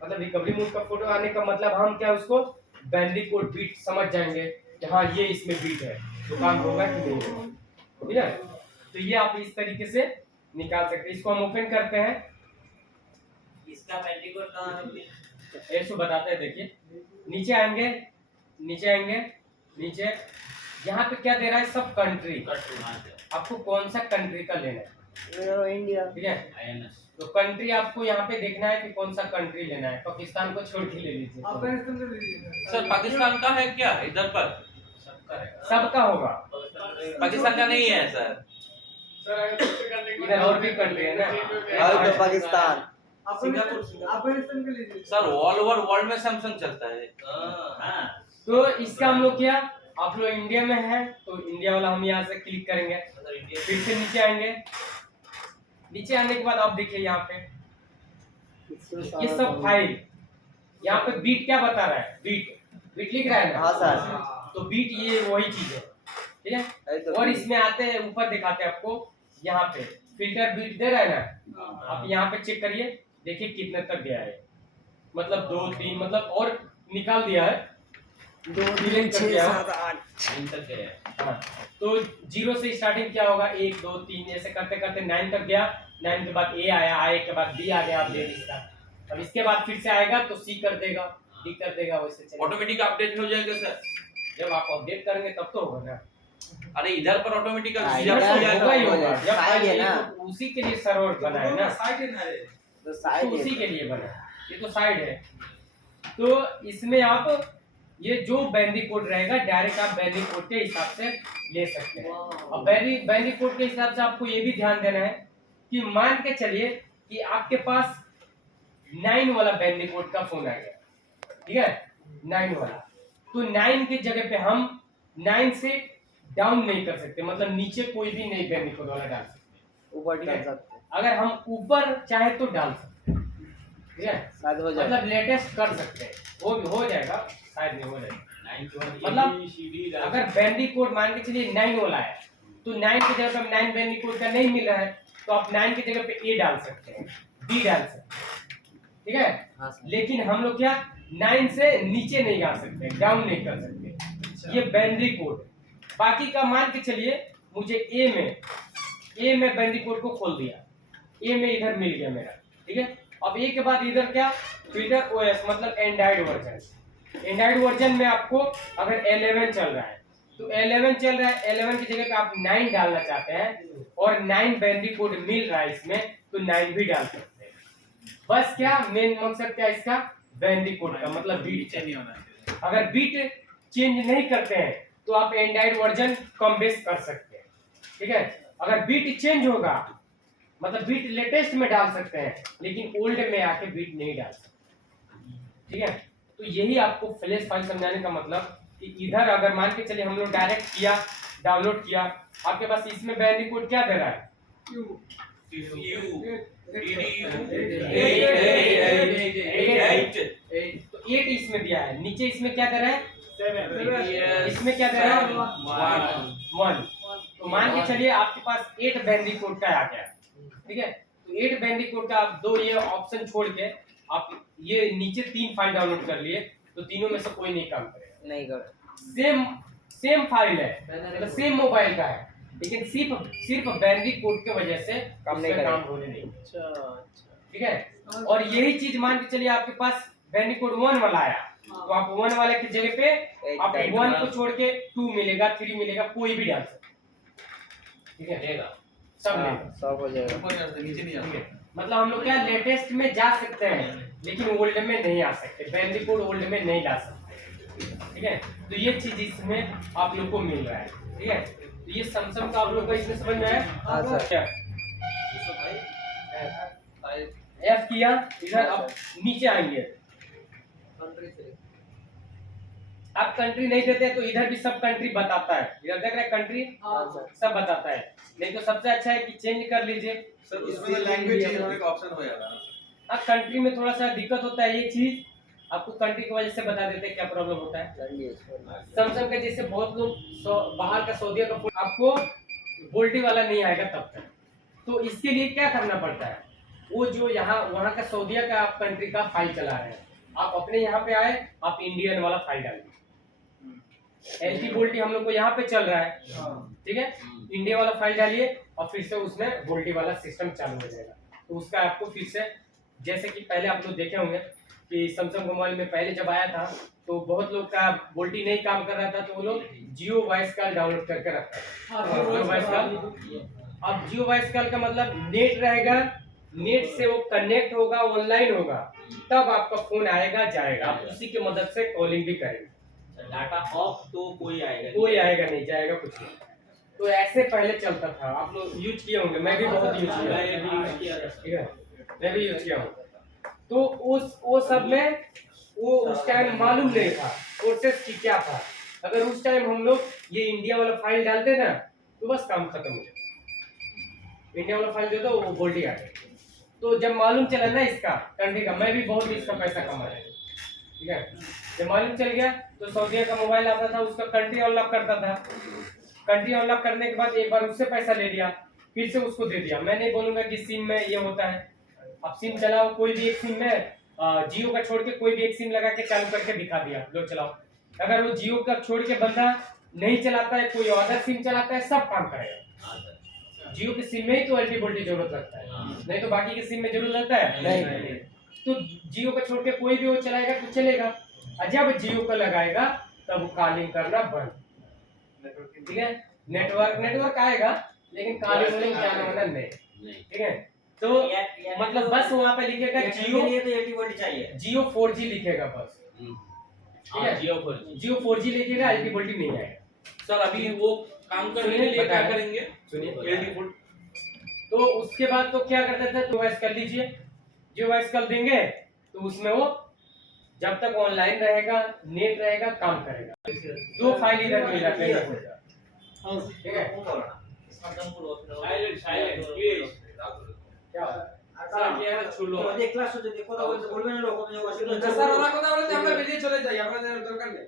मतलब रिकवरी मोड का फोटो आने का मतलब हम क्या उसको बैंडिकोड बीट समझ जाएंगे कि हाँ ये इसमें बीट है, तो काम होगा कि नहीं होगा। ठीक है, तो ये आप इस तरीके से निकाल सकते हैं। इसको हम ओपन करते हैं, इसका बैंडिकोड कहाँ है? ऐसे बताते हैं। देखिए नीचे आएंगे, नीचे यहाँ पे क्या दे रहा है, सब कंट्री, आपको कौन सा कंट्री का लेना है। इंडिया। ठीक है, तो कंट्री आपको यहाँ पे देखना है कि कौन सा कंट्री लेना है, पाकिस्तान को छोड़ के ले लीजिए। अफगानिस्तान ले लीजिए सर पाकिस्तान का है क्या इधर पर? सबका होगा, पाकिस्तान का नहीं है सर। सर अगर दूसरे कंट्री इधर और भी कंट्री है ना। और तो पाकिस्तान अफगानिस्तान के लिए सर ऑल ओवर वर्ल्ड में सैमसंग चलता है। हाँ तो इसका हम लोग क्या, आप लोग इंडिया में है तो इंडिया वाला हम यहाँ से क्लिक करेंगे, फिर से नीचे आएंगे। नीचे आने के बाद आप देखिए यहाँ पे ये सब फाइल, यहाँ पे बीट क्या बता रहा है, बीट लिख रहा है ना। हाँ सर। तो बीट ये वही चीज है, ठीक है। और इसमें आते हैं ऊपर दिखाते हैं आपको, यहाँ पे फिल्टर बीट दे रहा है ना, आप यहाँ पे चेक करिए, देखिए कितने तक गया है, मतलब 2 3 मतलब और निकाल दिया है 2 3 6 7 9 तक गया है। हाँ, तो 0 से स्टार्टिंग क्या होगा, 1 2 3 ऐसे करते करते 9 तक गया। 9 के बाद ए आया, आए के बाद बी आ गया, आप देख इसका। अब इसके बाद फिर से आएगा तो सी कर देगा, डी कर देगा, वैसे चलेगा। ऑटोमेटिक अपडेट हो जाएगा सर। जब आप अपडेट करेंगे तब तो होगा ना। अरे इधर पर ऑटोमेटिक हाँ, इधर इधर तो तो होगा ही हो होगा, जाएगा। जब साइड है ये ना। तो उसी के लिए सर्वर बना है ना, तो तो साइड उसी है। के लिए बना है, ये तो साइड है। तो इसमें आप ये जो बाइनरी कोड रहेगा डायरेक्ट आप बाइनरी कोड के हिसाब से ले सकते हैं। अब बाइनरी कोड के हिसाब से आपको ये भी ध्यान देना है कि मान के चलिए कि आपके पास 9 वाला बाइनरी कोड का फोन आ गया, ठीक है, 9 वाला। तो 9 की जगह पे हम 9 से डाउन नहीं कर सकते, मतलब नीचे कोई भी नहीं बाइनरी कोड वाला डाल सकते। ऊपर डाल सकते हैं। अगर हम ऊपर चाहे तो डाल सकते हैं, ठीक है, शायद हो जाए। मतलब लेटेस्ट कर सकते हैं, वो हो जाएगा, शायद नहीं हो जाएगा। मतलब अगर बाइनरी कोड मान के चलिए 9 वाला है, तो 9 की जगह पे 9 बाइनरी कोड का नहीं मिल रहा है, तो आप 9 की जगह पे ए डाल सकते हैं, बी डाल सकते हैं, ठीक है। हाँ सर। लेकिन हम लोग क्या 9 से नीचे नहीं आ सकते, डाउन नहीं कर सकते, ये बाइनरी कोड। बाकी का मान के चलिए मुझे ए में बाइनरी कोड को खोल दिया, ए में इधर मिल गया मेरा, ठीक है। अब ए के बाद इधर क्या, फिल्टर ओएस मतलब एंड्रॉइड वर्जन। एंड्रॉइड वर्जन में आपको अगर 11 चल रहा है तो 11 चल रहा है, 11 की जगह पे आप 9 डालना चाहते हैं और 9 बाइनरी कोड मिल रहा है इसमें, तो 9 भी डाल सकते हैं। बस क्या मेन मकसद क्या इसका, बाइनरी कोड का मतलब बीट चेंज होना है। अगर बीट चेंज नहीं करते हैं तो आप एंड्रॉइड वर्जन कम बेस कर सकते हैं, ठीक है। अगर बीट चेंज होगा मतलब बीट लेटेस्ट में डाल सकते हैं, लेकिन ओल्ड में आके बीट नहीं डाल सकते, ठीक है। तो यही आपको फ्लैश फाइल समझाने का मतलब कि इधर अगर मान के चलिए हम लोग डायरेक्ट किया, डाउनलोड किया, आपके पास इसमें बाइनरी कोड क्या दे रहा है, तो 8 इसमें दिया है, नीचे इसमें क्या दे रहा है 7, इसमें क्या दे रहा है 1। तो मान के चलिए आपके पास 8 बाइनरी कोड का आ गया, ठीक है। तो 8 बाइनरी कोड का आप 2 ये ऑप्शन छोड़ के आप ये नीचे 3 फाइल डाउनलोड कर लिए, तो तीनों में से कोई नहीं काम करेगा, नहीं कर। सेम फाइल है, मतलब सेम मोबाइल का है, लेकिन सिर्फ बाइनरी कोड की वजह से काम नहीं उसका करेगा। काम होने नहीं, ठीक है। और यही चीज मान के चलिए आपके पास बाइनरी कोड 1 वाला आया, तो आप 1 वाले की जगह पे आप 1 को छोड़ के 2 मिलेगा, 3 मिलेगा, कोई भी डाल सकते, ठीक है, लेगा सब लेगा, सब हो जाएगा। ऊपर जाते नीचे नहीं ठीक जाते। है। मतलब हम लोग क्या लेटेस्ट में जा सकते हैं, लेकिन ओल्ड में नहीं आ सकते, बाइनरी कोड ओल्ड में नहीं ला सकते, ठीक है। तो ये चीज इसमें आप लोग को मिल रहा है, ठीक है। तो ये सैमसंग का आप लोग को इसमें समझ में आया। हाँ सर। क्या एफ किया, इधर आप नीचे आएंगे, आप कंट्री नहीं देते हैं तो इधर भी सब कंट्री बताता है, इधर देख रहे हैं कंट्री सब बताता है, नहीं तो सबसे अच्छा है कि चेंज कर लीजिए। सर इसमें लैंग्वेज चेंज होने का ऑप्शन हो जाता है। अब कंट्री में थोड़ा सा दिक्कत होता है, ये चीज आपको कंट्री की वजह से बता देते हैं क्या प्रॉब्लम होता है। सैमसंग का जैसे बहुत लोग बाहर का सऊदीया का फोन आपको वोल्टी वाला नहीं आएगा तब तक, तो इसके लिए क्या करना पड़ता है, वो जो यहाँ वहाँ का सऊदीया का आप कंट्री का फाइल चला रहे हैं, आप अपने यहाँ पे आए, आप इंडियन वाला फाइल डालिए। एलटी वोल्टी हम लोग को यहाँ पे चल रहा है, ठीक है, इंडिया वाला फाइल डालिए और फिर से उसमें वोल्टी वाला सिस्टम चालू हो जाएगा। तो उसका आपको फिर से, जैसे कि पहले आप लोग देखे होंगे कि सैमसंग मोबाइल में पहले जब आया था तो बहुत लोग का वोल्टी नहीं काम कर रहा था, तो वो लोग जियो वॉइस कॉल डाउनलोड करके रखता है, जियो वॉइस कॉल। अब जियो वॉइस कॉल का मतलब नेट रहेगा, नेट से वो कनेक्ट होगा, ऑनलाइन होगा, तब आपका फोन आएगा जाएगा, आप उसी की मदद से कॉलिंग भी करेंगे। डाटा ऑफ तो कोई आएगा कोई आएगा नहीं, जाएगा कुछ नहीं। तो ऐसे पहले चलता था, आप लोग यूज किए होंगे, मैं भी बहुत यूज किया, ठीक है, मैं भी यूज किया हूँ। तो वो सब में वो उस टाइम मालूम नहीं था प्रोसेस की क्या था। अगर उस टाइम हम लोग ये इंडिया वाला फाइल डालते ना तो बस काम खत्म हो जाता। इंडिया वाला फाइल दे दो वो बोल्टी आ गई। तो जब मालूम चला ना इसका कंट्री का, मैं भी बहुत इसका पैसा कमाया, ठीक है। जब मालूम चल गया तो सऊदीया का मोबाइल आता था, उसका कंट्री अनलॉक करता था। कंट्री अनलॉक करने के बाद एक बार उससे पैसा ले लिया, फिर से उसको दे दिया। मैं नहीं बोलूंगा कि सिम में ये होता है, आप सिम चलाओ कोई भी एक सिम में, जियो का छोड़ के कोई भी एक सिम लगा के चालू करके दिखा दिया, लो चलाओ। अगर वो जियो का छोड़ के बंदा नहीं चलाता है, कोई अदर सिम चलाता है, सब काम करेगा। जियो के सिम में ही तो अल्टी वोल्टी जरूरत लगता है, नहीं तो बाकी के सिम में जरूरत लगता है नहीं। तो जियो का छोड़ के कोई भी वो चलाएगा तो चलेगा, और जब जियो को लगाएगा तब वो कॉलिंग करना बंद, ठीक है। नेटवर्क आएगा लेकिन कॉलिंग वालिंग जाना वाला नहीं, ठीक है। तो मतलब बस वहाँ पे लिखेगा जियो, लिए तो एटीबॉडी चाहिए, जियो 4G लिखेगा बस, ठीक है। जियो 4G लिखेगा, अल्टी वोल्टी नहीं आएगा। सर अभी वो काम करने के लिए क्या करेंगे? सुनिए, तो उसके बाद तो क्या करते थे, तो वॉइस कर लीजिए, जो वॉइस कर देंगे तो उसमें वो जब तक ऑनलाइन रहेगा, नेट रहेगा, काम करेगा। 2 फाइल इधर मिल जाता है, ठीक है। Silent please. क्या দেখলাম যদি কথা বলতে বলবেন না লোক স্যার ওরা কথা বলতে আমরা বেরিয়ে চলে যাই, আপনাদের দরকার নেই।